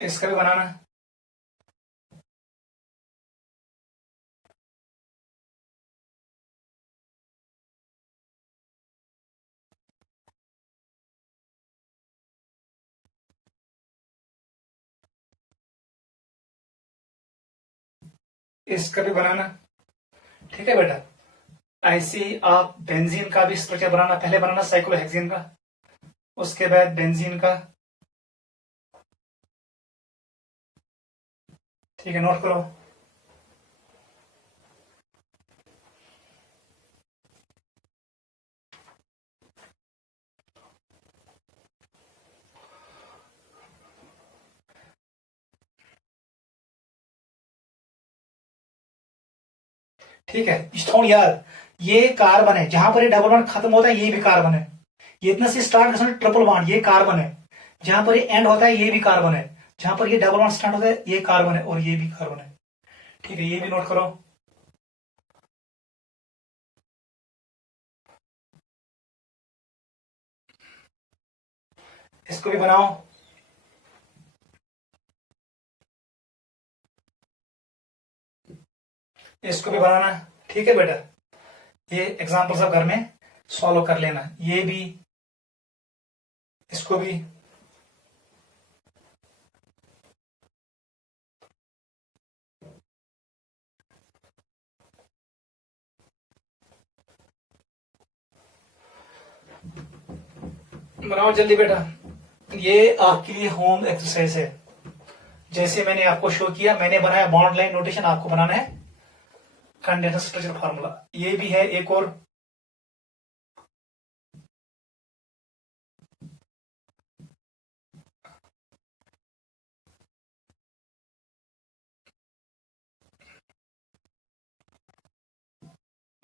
इसका भी बनाना, इसका भी बनाना, ठीक है बेटा। ऐसे ही आप बेंजीन का भी स्ट्रक्चर बनाना, पहले बनाना साइक्लोहेक्सीन का, उसके बाद बेंजीन का, ठीक है, नोट करो। ठीक है स्टोन यार, ये कार्बन है, जहां पर ये डबल बॉन्ड खत्म होता है ये भी कार्बन है, ये इतना से स्टार्ट करता है ट्रिपल बॉन्ड, ये कार्बन है, जहां पर ये एंड होता है ये भी कार्बन है, जहां पर ये डबल बॉन्ड स्टार्ट होता है ये कार्बन है और ये भी कार्बन है, ठीक है, ये भी नोट करो। इसको भी बनाओ, इसको भी बनाना, ठीक है बेटा। ये एग्जांपल सब घर में सॉल्व कर लेना, ये भी, इसको भी, बनाओ जल्दी बेटा। ये आपके लिए होम एक्सरसाइज है, जैसे मैंने आपको शो किया, मैंने बनाया बॉन्ड लाइन नोटेशन, आपको बनाना है कंडेंसर स्ट्रक्चर फार्मूला, ये भी है एक और,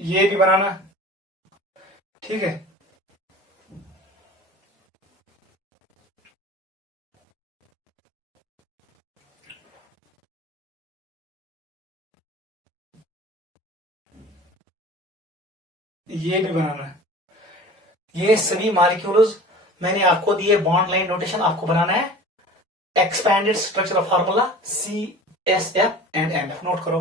ये भी बनाना, ठीक है। ये भी बनाना है, ये सभी मॉलिक्यूल्स मैंने आपको दिए, बॉन्ड लाइन नोटेशन आपको बनाना है, expanded structure formula CSF and MF, note करो।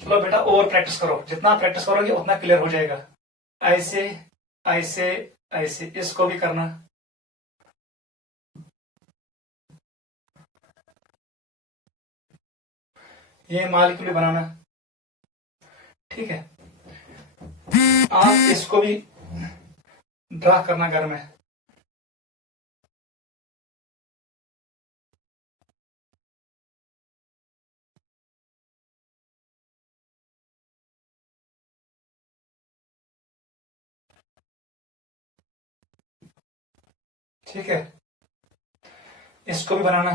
चलो बेटा और प्रैक्टिस करो, जितना प्रैक्टिस करोगे उतना क्लियर हो जाएगा, ऐसे ऐसे ऐसे, इसको भी करना, ये मॉलिक्यूल भी बनाना, ठीक है। आप इसको भी ड्रा करना घर में, ठीक है, इसको भी बनाना,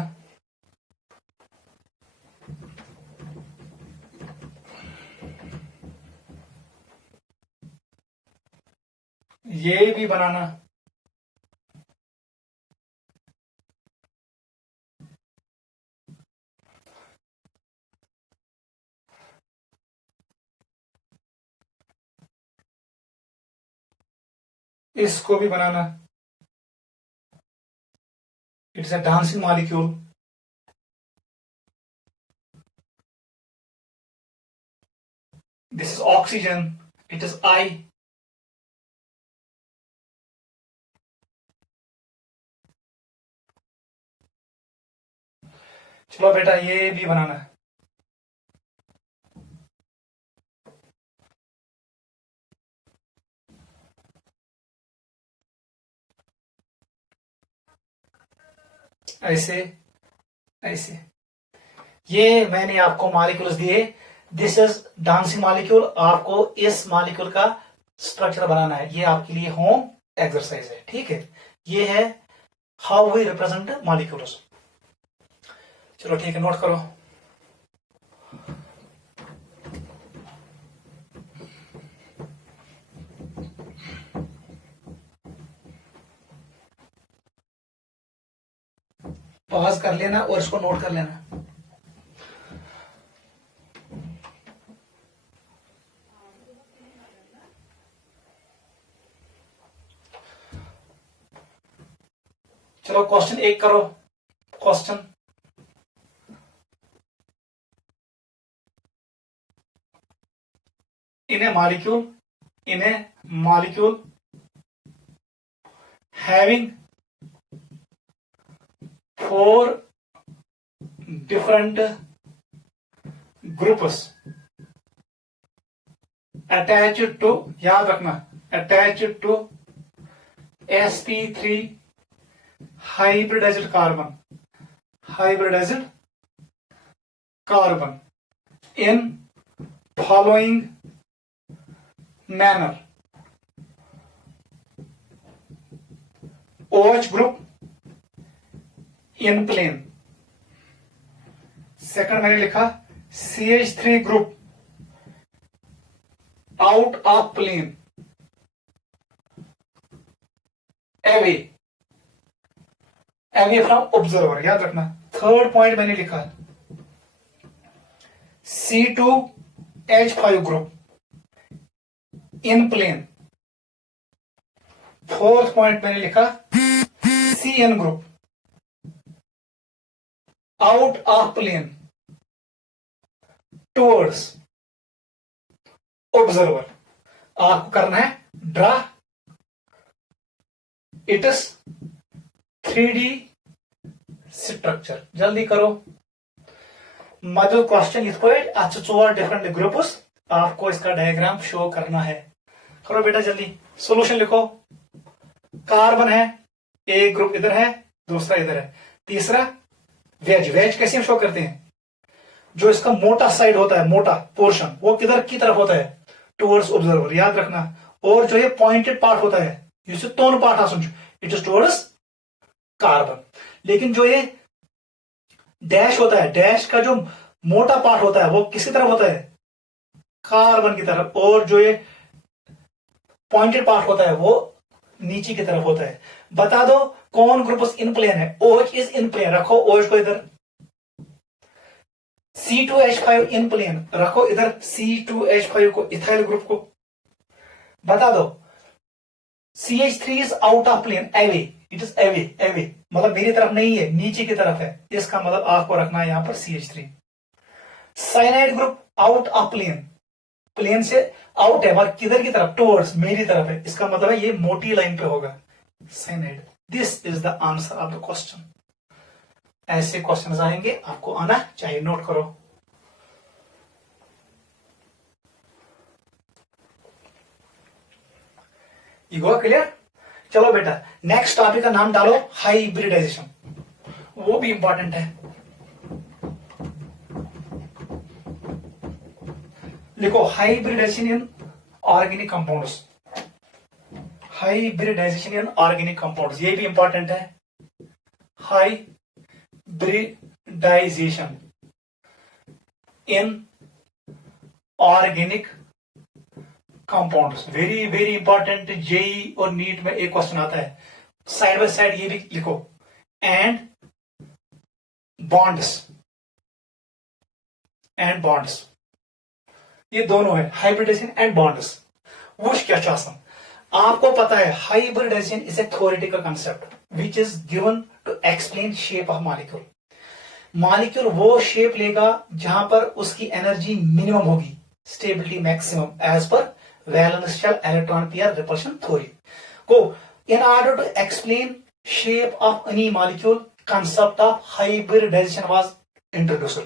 ये भी बनाना, इसको भी बनाना, it's a dancing molecule. This is oxygen, it is I. चलो बेटा ये भी बनाना है। ऐसे ऐसे, ये मैंने आपको मॉलिक्यूल्स दिए। This is dancing molecule. आपको इस मॉलिक्यूल का स्ट्रक्चर बनाना है। ये आपके लिए होम एक्सरसाइज है, ठीक है। ये है हाउ वी रिप्रेजेंट मॉलिक्यूल्स। चलो ठीक है, नोट करो। पॉज कर लेना और इसको नोट कर लेना। चलो क्वेश्चन एक करो। Question, in a molecule having 4 different groups attached to, याद रखना, attached to sp3 hybridized carbon in following manner. OH group in plane. Second मैंने लिखा CH3 group out of plane, away from observer, याद रखना। थर्ड पॉइंट मैंने लिखा C2H5 group in plane. Fourth point मैंने लिखा CN group out of plane towards observer. आपको करना है ड्रा इट्स 3D स्ट्रक्चर। जल्दी करो। मदर क्वेश्चन इस पर अच्छे 4 डिफरेंट ग्रुप्स, आपको इसका डायग्राम शो करना है। करो बेटा जल्दी, सॉल्यूशन लिखो। कार्बन है, एक ग्रुप इधर है, दूसरा इधर है, तीसरा वेज कैसे हम शो करते हैं? जो इसका मोटा साइड होता है, मोटा पोर्शन, वो किधर की तरफ होता है? टुवर्ड्स ऑब्जर्वर, याद रखना। और जो ये पॉइंटेड पार्ट होता है, जिसे तोन पार्ट आसन, इट इज टुवर्ड्स कार्बन। लेकिन जो ये डैश होता है, डैश का जो मोटा पार्ट होता है, वो किसकी तरफ होता है? कार्बन की तरफ। और जो ये पॉइंटेड पार्ट होता है, वो नीचे की तरफ होता है। बता दो कौन ग्रुप इन प्लेन है? OH इज इन प्लेन, रखो OH को इधर। C2H5 इन प्लेन, रखो इधर C2H5 को, इथाइल ग्रुप को। बता दो CH3 is out of plane, away, it is away, मतलब मेरी तरफ नहीं है, नीचे की तरफ है। इसका मतलब आपको रखना है यहां पर CH3। Cyanide group out of plane, plane से आउट है, मगर किधर की तरफ? टुवर्ड्स, मेरी तरफ है। इसका मतलब है ये मोटी लाइन पे होगा, cyanide. This is the answer of the question. ऐसे क्वेश्चन आएंगे, आपको आना चाहिए, नोट करो। ये क्लियर? चलो बेटा नेक्स्ट टॉपिक का नाम डालो हाइब्रिडाइजेशन, वो भी इंपॉर्टेंट है। लिखो hybridisation in organic compounds, hybridisation in organic compounds, ये भी इंपॉर्टेंट है। Hybridisation in organic compounds, very very important. JEE और नीट में एक क्वेश्चन आता है, साइड बाय साइड ये भी लिखो। एंड बॉन्ड्स, ये दोनों है, हाइब्रिडाइजेशन एंड बॉन्ड्स। वो क्या चाहता, आपको पता है hybridization is a theoretical concept which is given to explain shape of molecule. Molecule वो शेप लेगा जहां पर उसकी एनर्जी मिनिमम होगी, stability maximum as per valence shell electron pair repulsion theory को। In order to explain shape of any molecule concept of hybridization was introduced.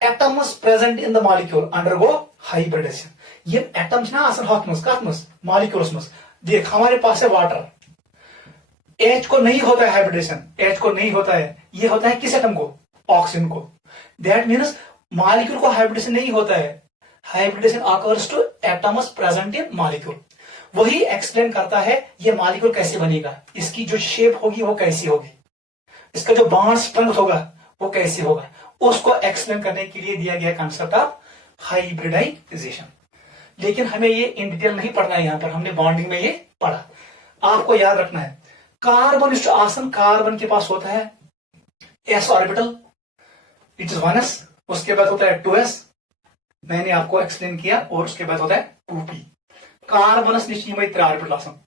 atoms present in the molecule undergo hybridization. ये atoms ना आसन हाथ में कत में molecules में देख हमारे पास है वाटर, H को नहीं होता है हाइब्रिडेशन, H को नहीं होता है, ये होता है किस एटम को, ऑक्सीजन को। दैट मीन्स मॉलिक्यूल को हाइब्रिडेशन नहीं होता है, hybridisation occurs to atoms present in molecule। वही एक्सप्लेन करता है ये मॉलिक्यूल कैसे बनेगा, इसकी जो शेप होगी वो कैसी होगी, इसका जो बॉन्ड स्ट्रेंथ होगा वो कैसे होगा, उसको एक्सप्लेन करने के लिए दिया गया कंसेप्ट ऑफ हाइब्रिडाइजेशन। लेकिन हमें ये इन डिटेल नहीं पढ़ना है, यहां पर हमने बॉन्डिंग में ये पढ़ा। आपको याद रखना है कार्बन आसन, कार्बन के पास होता है s orbital, it is 1s, उसके बाद होता है 2s, मैंने आपको एक्सप्लेन किया, और उसके बाद होता है 2p। कार्बनस निश त्रे ऑर्बिटल आसन।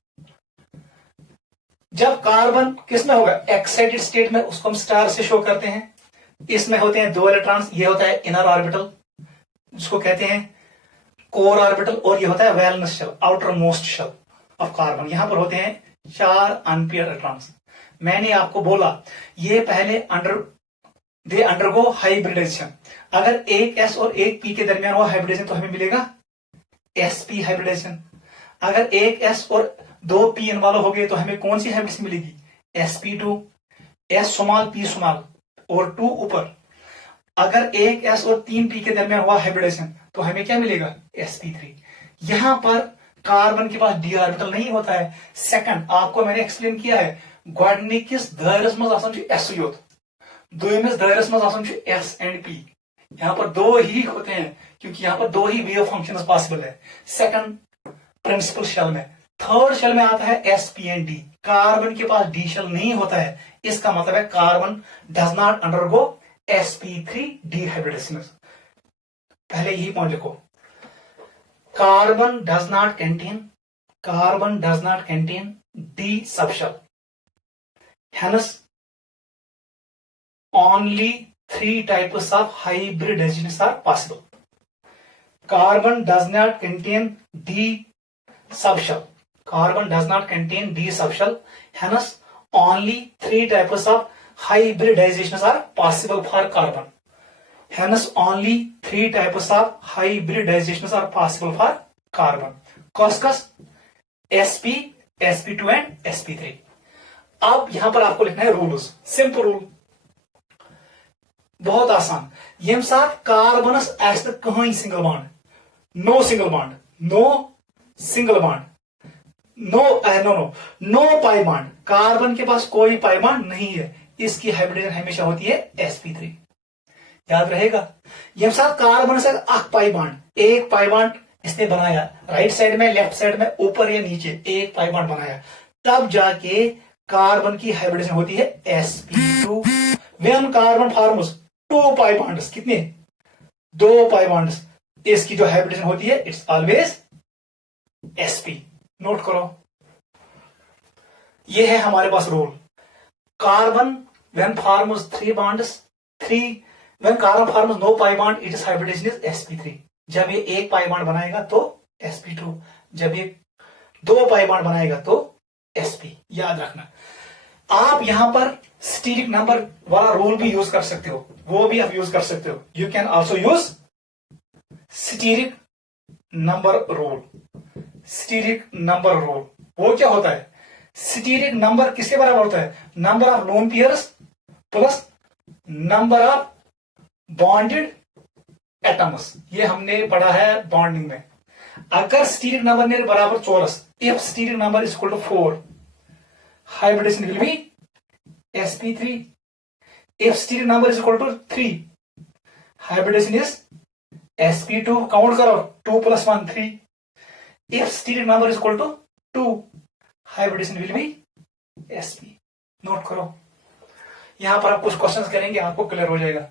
जब कार्बन किसमें होगा, एक्साइटेड स्टेट में, उसको हम स्टार से शो करते हैं। इसमें होते हैं 2 इलेक्ट्रॉन्स, ये होता है इनर ऑर्बिटल जिसको कहते हैं कोर ऑर्बिटल, और ये होता है valence shell, outermost shell of carbon. यहां पर होते हैं 4 अनपेयर्ड इलेक्ट्रॉन्स। मैंने आपको बोला ये पहले दे अंडरगो हाइब्रिडाइजेशन। अगर एक s और एक p के दरमियान हुआ हाइब्रिडेशन तो हमें मिलेगा sp हाइब्रिडेशन। अगर एक s और 2 p इन्वॉल्व हो गए तो हमें कौन सी हाइब्रिडेशन मिलेगी, sp2, s small p small और 2 ऊपर। अगर एक s और 3 p के दरमियान हुआ हाइब्रिडेशन तो हमें क्या मिलेगा, sp3। यहां पर कार्बन के पास d ऑर्बिटल नहीं होता है। सेकंड, आपको मैंने एक्सप्लेन किया है गोडनिकिस दायरस मज आसान s योत, दोयमिस दायरस मज आसान s एंड p। यहां पर 2 ही होते हैं क्योंकि यहां पर 2 ही वे ऑफ फंक्शन पॉसिबल है सेकंड प्रिंसिपल शेल में। थर्ड शेल में आता है s p and d। Carbon के पास d शेल नहीं होता है, इसका मतलब है carbon does not undergo sp3 डिहाइब्रिडेशन। पहले यही पॉइंट लिखो, carbon does not contain d subshell, hence only 3 types of hybridizations are possible. Carbon does not contain d subshell. Hence only 3 types of hybridizations are possible for carbon. Cos sp, sp2 and sp3। अब यहां पर आपको लिखना है रूल्स, सिंपल रूल, बहुत आसान। यम साथ कार्बनस आस कहीं single bond, no single bond, no pi bond, carbon के पास कोई पाई बॉन्ड नहीं है, इसकी हाइब्रिडेशन हमेशा होती है sp3। याद रहेगा, यम साथ कार्बन से पाई बॉन्ड, एक पाई बॉन्ड इसने बनाया राइट साइड में, लेफ्ट साइड में, ऊपर या नीचे एक पाई बॉन्ड बनाया, तब जाके कार्बन की हाइब्रिडेशन होती है sp2। When carbon forms 2 pi bonds, कितने, 2 पाई बॉन्ड्स, इसकी जो हाइब्रिडेशन होती है इट्स ऑलवेज sp। नोट करो, ये है हमारे पास rule. Carbon when forms 3 bonds, when carbon forms no pi bond it is hybridization is sp3। जब ये एक पाई बॉन्ड बनाएगा तो sp2, जब ये 2 पाई बॉन्ड बनाएगा तो sp। याद रखना, आप यहां पर स्टीरिक नंबर वाला रूल भी यूज कर सकते हो, वो भी आप यूज कर सकते हो। You can also use steric number rule. वो क्या होता है, स्टीरिक नंबर किसके बराबर होता है, number of lone pairs plus number of bonded atoms. ये हमने पढ़ा है बॉन्डिंग में। अगर स्टीरिक नंबर ने बराबर 4, if steric number is equal to 4, hybridization will be sp3। if steric number is equal to 3, hybridization is sp2। Count करो, 2 + 1 3। if steric number is equal to 2, hybridization will be sp। Note करो, यहां पर आप कुछ क्वेश्चंस करेंगे, आपको क्लियर हो जाएगा।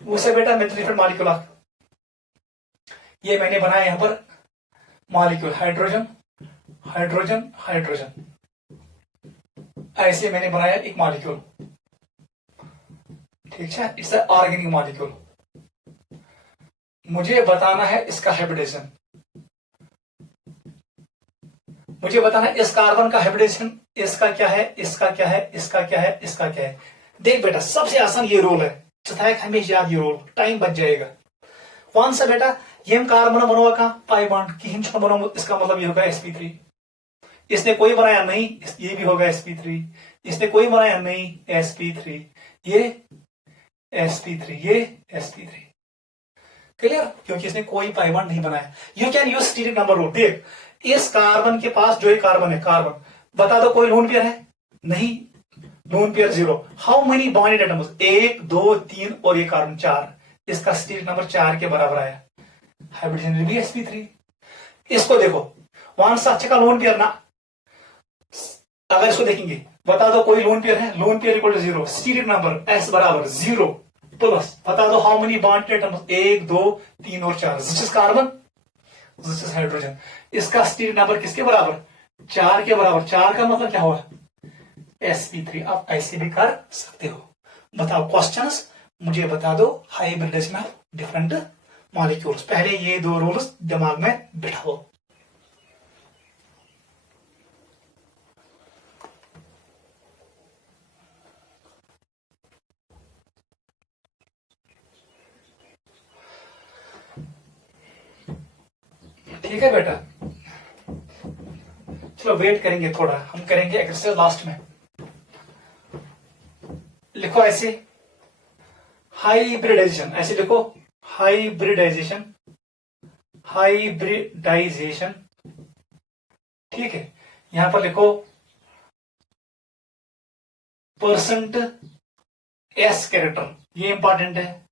उसे बेटा मेथोनिफेट मॉलिक्यूल ये मैंने बनाया यहां पर मॉलिक्यूल, हाइड्रोजन हाइड्रोजन हाइड्रोजन, ऐसे मैंने बनाया एक मॉलिक्यूल, ठीक है, इट्स ऑर्गेनिक मॉलिक्यूल। मुझे बताना है इसका हाइब्रिडेशन, मुझे बताना है इस कार्बन का हाइब्रिडेशन, इसका क्या है, इसका क्या है, इसका क्या है, इसका क्या है। देख बेटा, सबसे आसान ये रोल है, हमेशा याद ये रोल, टाइम बच जाएगा। कौन सा बेटा, ये कार्बन बनवा का पाई बॉन्ड की हिंच बना, इसका मतलब ये होगा sp3। इसने कोई बनाया नहीं, ये भी होगा sp3। इसने कोई बनाया नहीं, sp3, ये sp3, ये sp3। क्लियर, क्योंकि इसने कोई पाई बॉन्ड नहीं बनाया। You can use steric number rule. देख, इस कार्बन के पास जो कार्बन है, कार्बन बता दो कोई लोन पेयर है, नहीं, lone pair 0। How many bonded atoms, 1 2 3 और ये कार्बन 4, इसका स्टीरिक नंबर 4 के बराबर आया, हाइब्रिडेशन भी sp3। इसको देखो, वन सा अच्छा का लोन पेयर ना, अगर इसको देखेंगे, बता दो कोई लोन पेयर है, lone pair equal to 0, steric number s बराबर 0 प्लस, बता दो हाउ मेनी बॉन्डेड एटम्स, 1 2 3 और 4, this is carbon, this is hydrogen. इसका स्टीरिक नंबर किसके बराबर, 4 के बराबर। 4 का मतलब क्या हुआ, sp3। आप ऐसे भी कर सकते हो। बताओ क्वेश्चंस, मुझे बता दो हाइब्रिडेशन ऑफ डिफरेंट मॉलिक्यूल्स। पहले ये 2 रूल्स दिमाग में बिठाओ। ठीक है बेटा, चलो वेट करेंगे थोड़ा, हम करेंगे एक्सरसाइज लास्ट में। लिखो ऐसे, हाइब्रिडाइजेशन, ऐसे लिखो, हाइब्रिडाइजेशन, हाइब्रिडाइजेशन, ठीक है। यहां पर लिखो परसेंट एस कैरेक्टर, ये इंपॉर्टेंट है।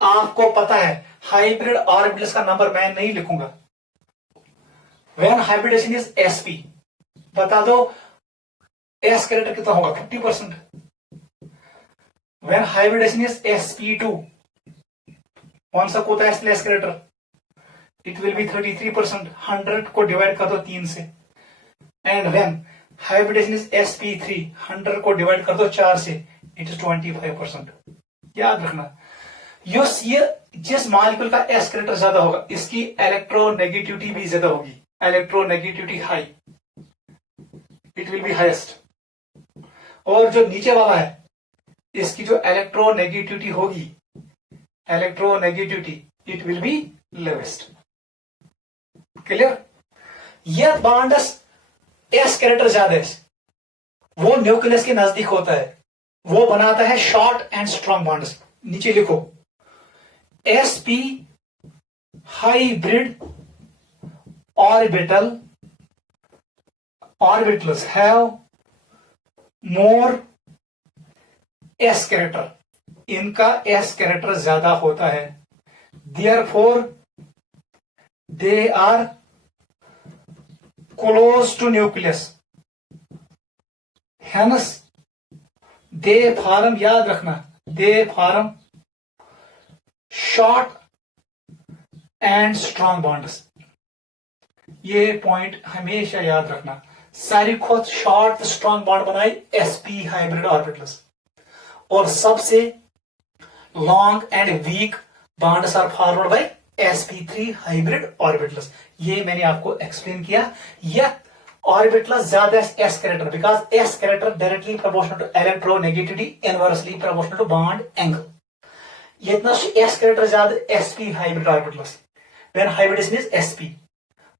आपको पता है हाइब्रिड ऑर्बिटल्स का नंबर मैं नहीं लिखूंगा। व्हेन हाइब्रिडेशन इज sp, बता दो s कैरेक्टर कितना होगा, 50%। व्हेन हाइब्रिडेशन इज sp2, कौन सा होता है s character, it will be 33%। 100 को डिवाइड कर दो 3 से। And when hybridisation is sp3, 100 को डिवाइड कर दो 4 से, इट इज 25%। याद रखना, जिस मॉलिक्यूल का एस कैरेक्टर ज्यादा होगा, इसकी इलेक्ट्रोनेगेटिविटी भी ज्यादा होगी, electronegativity high, it will be highest. और जो नीचे वाला है, इसकी जो इलेक्ट्रोनेगेटिविटी होगी, electronegativity, it will be lowest. Clear. यह बॉन्ड्स एस कैरेक्टर ज्यादा है, वो न्यूक्लियस के नजदीक होता है, वो बनाता है शॉर्ट एंड स्ट्रॉन्ग बॉन्ड्स। नीचे लिखो, sp hybrid orbitals have more s character, इनका s कैरेक्टर ज्यादा होता है, therefore they are close to nucleus, hence they form, याद रखना, they form short and strong bonds. ये पॉइंट हमेशा याद रखना, सारी खुद शॉर्ट स्ट्रॉन्ग बॉन्ड बनाई sp हाइब्रिड ऑर्बिटल्स, और सबसे long and weak bonds are forward by sp3 hybrid orbitals. ये मैंने आपको एक्सप्लेन किया। यह ऑर्बिटल्स ज्यादा s character, because s character directly proportional to electronegativity, inversely proportional to bond angle. इतना एस कैरेक्टर ज्यादा sp hybrid orbitals, when hybridisation is sp,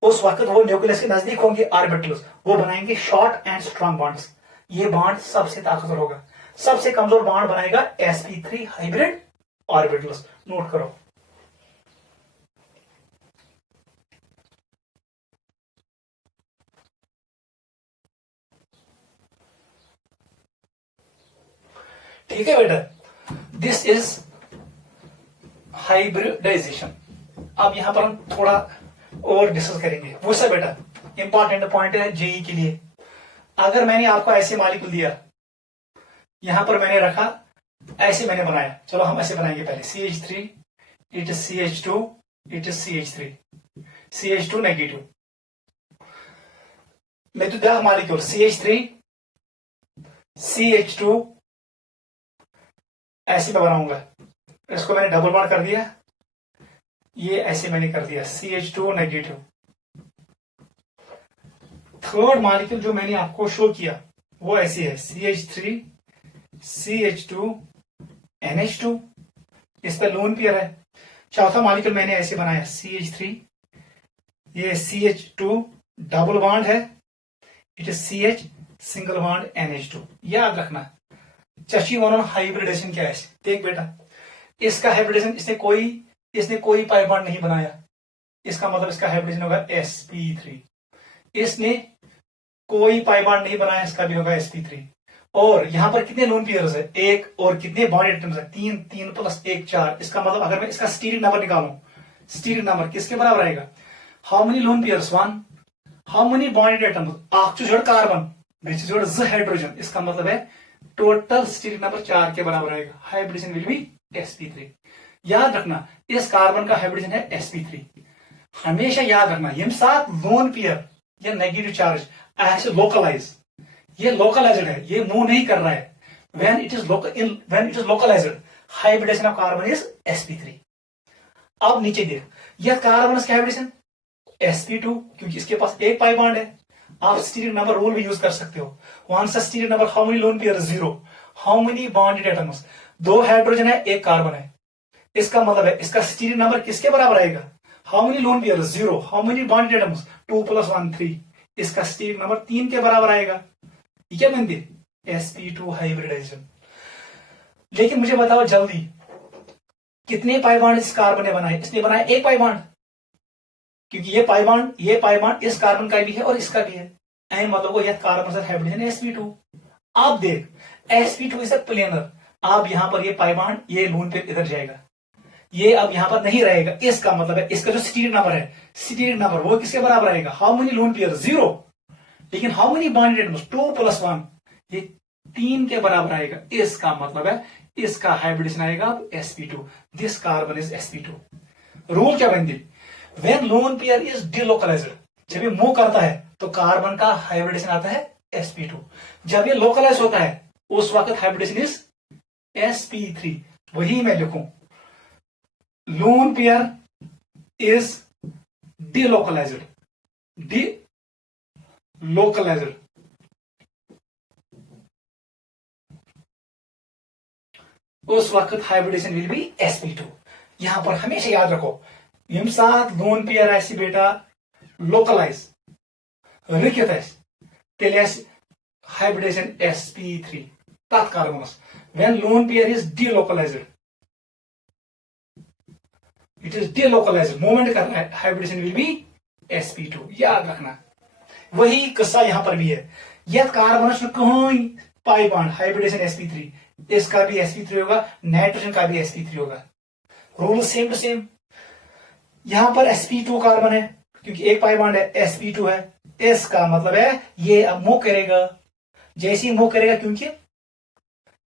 उस वक्त वो न्यूक्लियस के नजदीक होंगे ऑर्बिटल्स, वो बनाएंगे शॉर्ट एंड स्ट्रॉन्ग बॉन्ड्स। ये बॉन्ड सबसे ताकतवर होगा, सबसे कमजोर बॉन्ड बनाएगा sp3 हाइब्रिड ऑर्बिटल्स। नोट करो। ठीक है बेटा, दिस इज हाइब्रिडाइजेशन। अब यहां पर हम थोड़ा और डिस्कस करेंगे। वो सब बेटा इंपॉर्टेंट पॉइंट है जेई के लिए। अगर मैंने आपको ऐसे मॉलिक्यूल दिया, यहां पर मैंने रखा ऐसे मैंने बनाया, चलो हम ऐसे बनाएंगे पहले CH3, it is CH2, it is CH3, CH2 negative, मैं तो क्या मालिक्यूल CH3, CH2 ऐसे मैं बनाऊंगा, इसको मैंने डबल बॉन्ड कर दिया, ये ऐसे मैंने कर दिया CH2 नेगेटिव। थर्ड मॉलिक्यूल जो मैंने आपको शो किया वो ऐसी है CH3, CH2, NH2, इस पर लोन पेयर है। चौथा मॉलिक्यूल मैंने ऐसे बनाया CH3, ये CH2 डबल बॉन्ड है, it is CH single bond NH2। याद रखना चशी वनोन हाइब्रिडेशन क्या है। देख बेटा, इसका हाइब्रिडेशन इसने कोई पाई बॉन्ड नहीं बनाया, इसका मतलब इसका हाइब्रिडेशन होगा sp3। इसने कोई पाई बॉन्ड नहीं बनाया, इसका भी होगा sp3। और यहां पर कितने लोन पेयर्स है, एक, और कितने बॉन्ड एटम्स है, 3, 3 + 1 4। इसका मतलब अगर मैं इसका स्टीरिक नंबर निकालूं, स्टीरिक नंबर किसके बराबर आएगा, how many lone pairs 1, how many bonded atoms oxygen carbon बीच जोड़ ज हाइड्रोजन, इसका मतलब है टोटल स्टीरिक नंबर 4 के बराबर आएगा। Hybridisation will be sp3। याद रखना इस कार्बन का हाइब्रिडेशन है sp3। हमेशा याद रखना यम साथ लोन पेयर या नेगेटिव चार्ज ऐसे लोकलाइज, ये लोकलाइज्ड है, ये मूव नहीं कर रहा है। when it is localized hybridization of carbon is sp3। अब नीचे देख, यह कार्बन का हाइब्रिडेशन sp2, क्योंकि इसके पास एक पाई बॉन्ड है। आप स्टीरिक नंबर रूल भी यूज कर सकते हो। वन सा steric number, how many lone pair, 0, how many bonded atoms, 2 hydrogen है, 1 कार्बन है। इसका मतलब है इसका स्टीरिक नंबर किसके बराबर आएगा, how many lone pair 0, how many bonded atoms 2 + 1 3, इसका स्टीरिक नंबर 3 के बराबर आएगा। क्या बनते sp2 हाइब्रिडाइजेशन। लेकिन मुझे बताओ जल्दी, कितने पाई बॉन्ड इस कार्बन ने बनाए, इसने बनाया 1 पाई बॉन्ड, क्योंकि ये पाई बॉन्ड इस कार्बन का भी है और इसका भी है। एन मतलब को यह कार्बन से हाइब्रिडेशन sp2। आप देख sp2 इज अ प्लेनर, आप यहां पर ये पाई बॉन्ड ये लोन पे इधर जाएगा, ये अब यहां पर नहीं रहेगा। इसका मतलब है इसका जो स्टीरिक नंबर है, स्टीरिक नंबर वो किसके बराबर आएगा, हाउ मेनी लोन पेयर 0, लेकिन हाउ मेनी बॉन्डेड एटम्स 2 + 1, ये 3 के बराबर आएगा। इसका मतलब है इसका हाइब्रिडेशन आएगा sp2। This carbon is sp2। Rule क्या बनती, when lone pair is delocalised, जब ये मूव करता है तो कार्बन का हाइब्रिडेशन आता है sp2। जब ये लोकलाइज होता है उस वक्त हाइब्रिडेशन इज sp3। वही मैं लिखूं, loan pair is delocalised, delocalised, उस वक्त हाइब्रिडेशन विल बी sp2। यहां पर हमेशा याद रखो यम साथ लोन पेयर ऐसी बेटा लोकलाइज रिकित तेल हाइब्रिडेशन sp3 तत् carbons. When lone pair is delocalized, it is delocalized, movement कर रहा है, हाइब्रिडेशन विल बी sp2। याद रखना वही किस्सा यहां पर भी है। यह कार्बनस कहीं पाई बॉन्ड हाइब्रिडेशन sp3, इसका भी sp3 होगा, नाइट्रोजन का भी sp3 होगा। Rule same to same. यहां पर sp2 कार्बन है क्योंकि एक पाई बॉन्ड है, sp2 है, इसका मतलब है ये अब मूव करेगा, जैसे ही मूव करेगा क्योंकि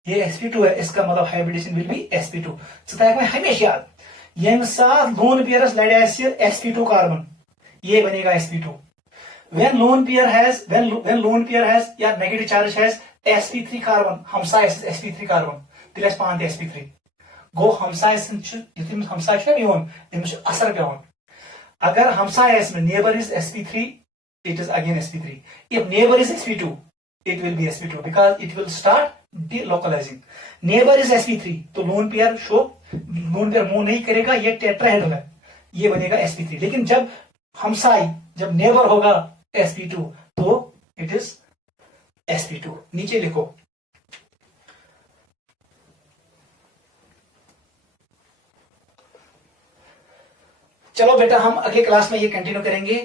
ये sp2 है, इसका मतलब हाइब्रिडेशन विल बी sp2। हमेशा याद यम साथ लोन पेयर्स लड़े sp2 कार्बन, ये बनेगा sp2। when lone pair has या negative charge has sp3 carbon, हमसा sp3 कार्बन, तिलस पांत sp3 गो हमसा हमसा असर पे। अगर हमसा में neighbor is sp3, it is again sp3। if neighbor is sp2, it will be sp2 because it will start delocalizing। neighbor is sp3 तो लोन पेयर मूव नहीं करेगा, ये टेट्राहेड्रल है, ये बनेगा sp3। लेकिन जब हमसाई जब नेबर होगा sp2 तो इट इज sp2। नीचे लिखो, चलो बेटा हम अगले क्लास में ये कंटिन्यू करेंगे।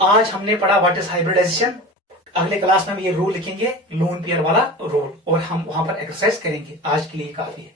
आज हमने पढ़ा व्हाट इज हाइब्रिडाइजेशन, अगले क्लास में हम ये रूल लिखेंगे लोन पेयर वाला रूल, और हम वहां पर एक्सरसाइज करेंगे। आज के लिए काफी है।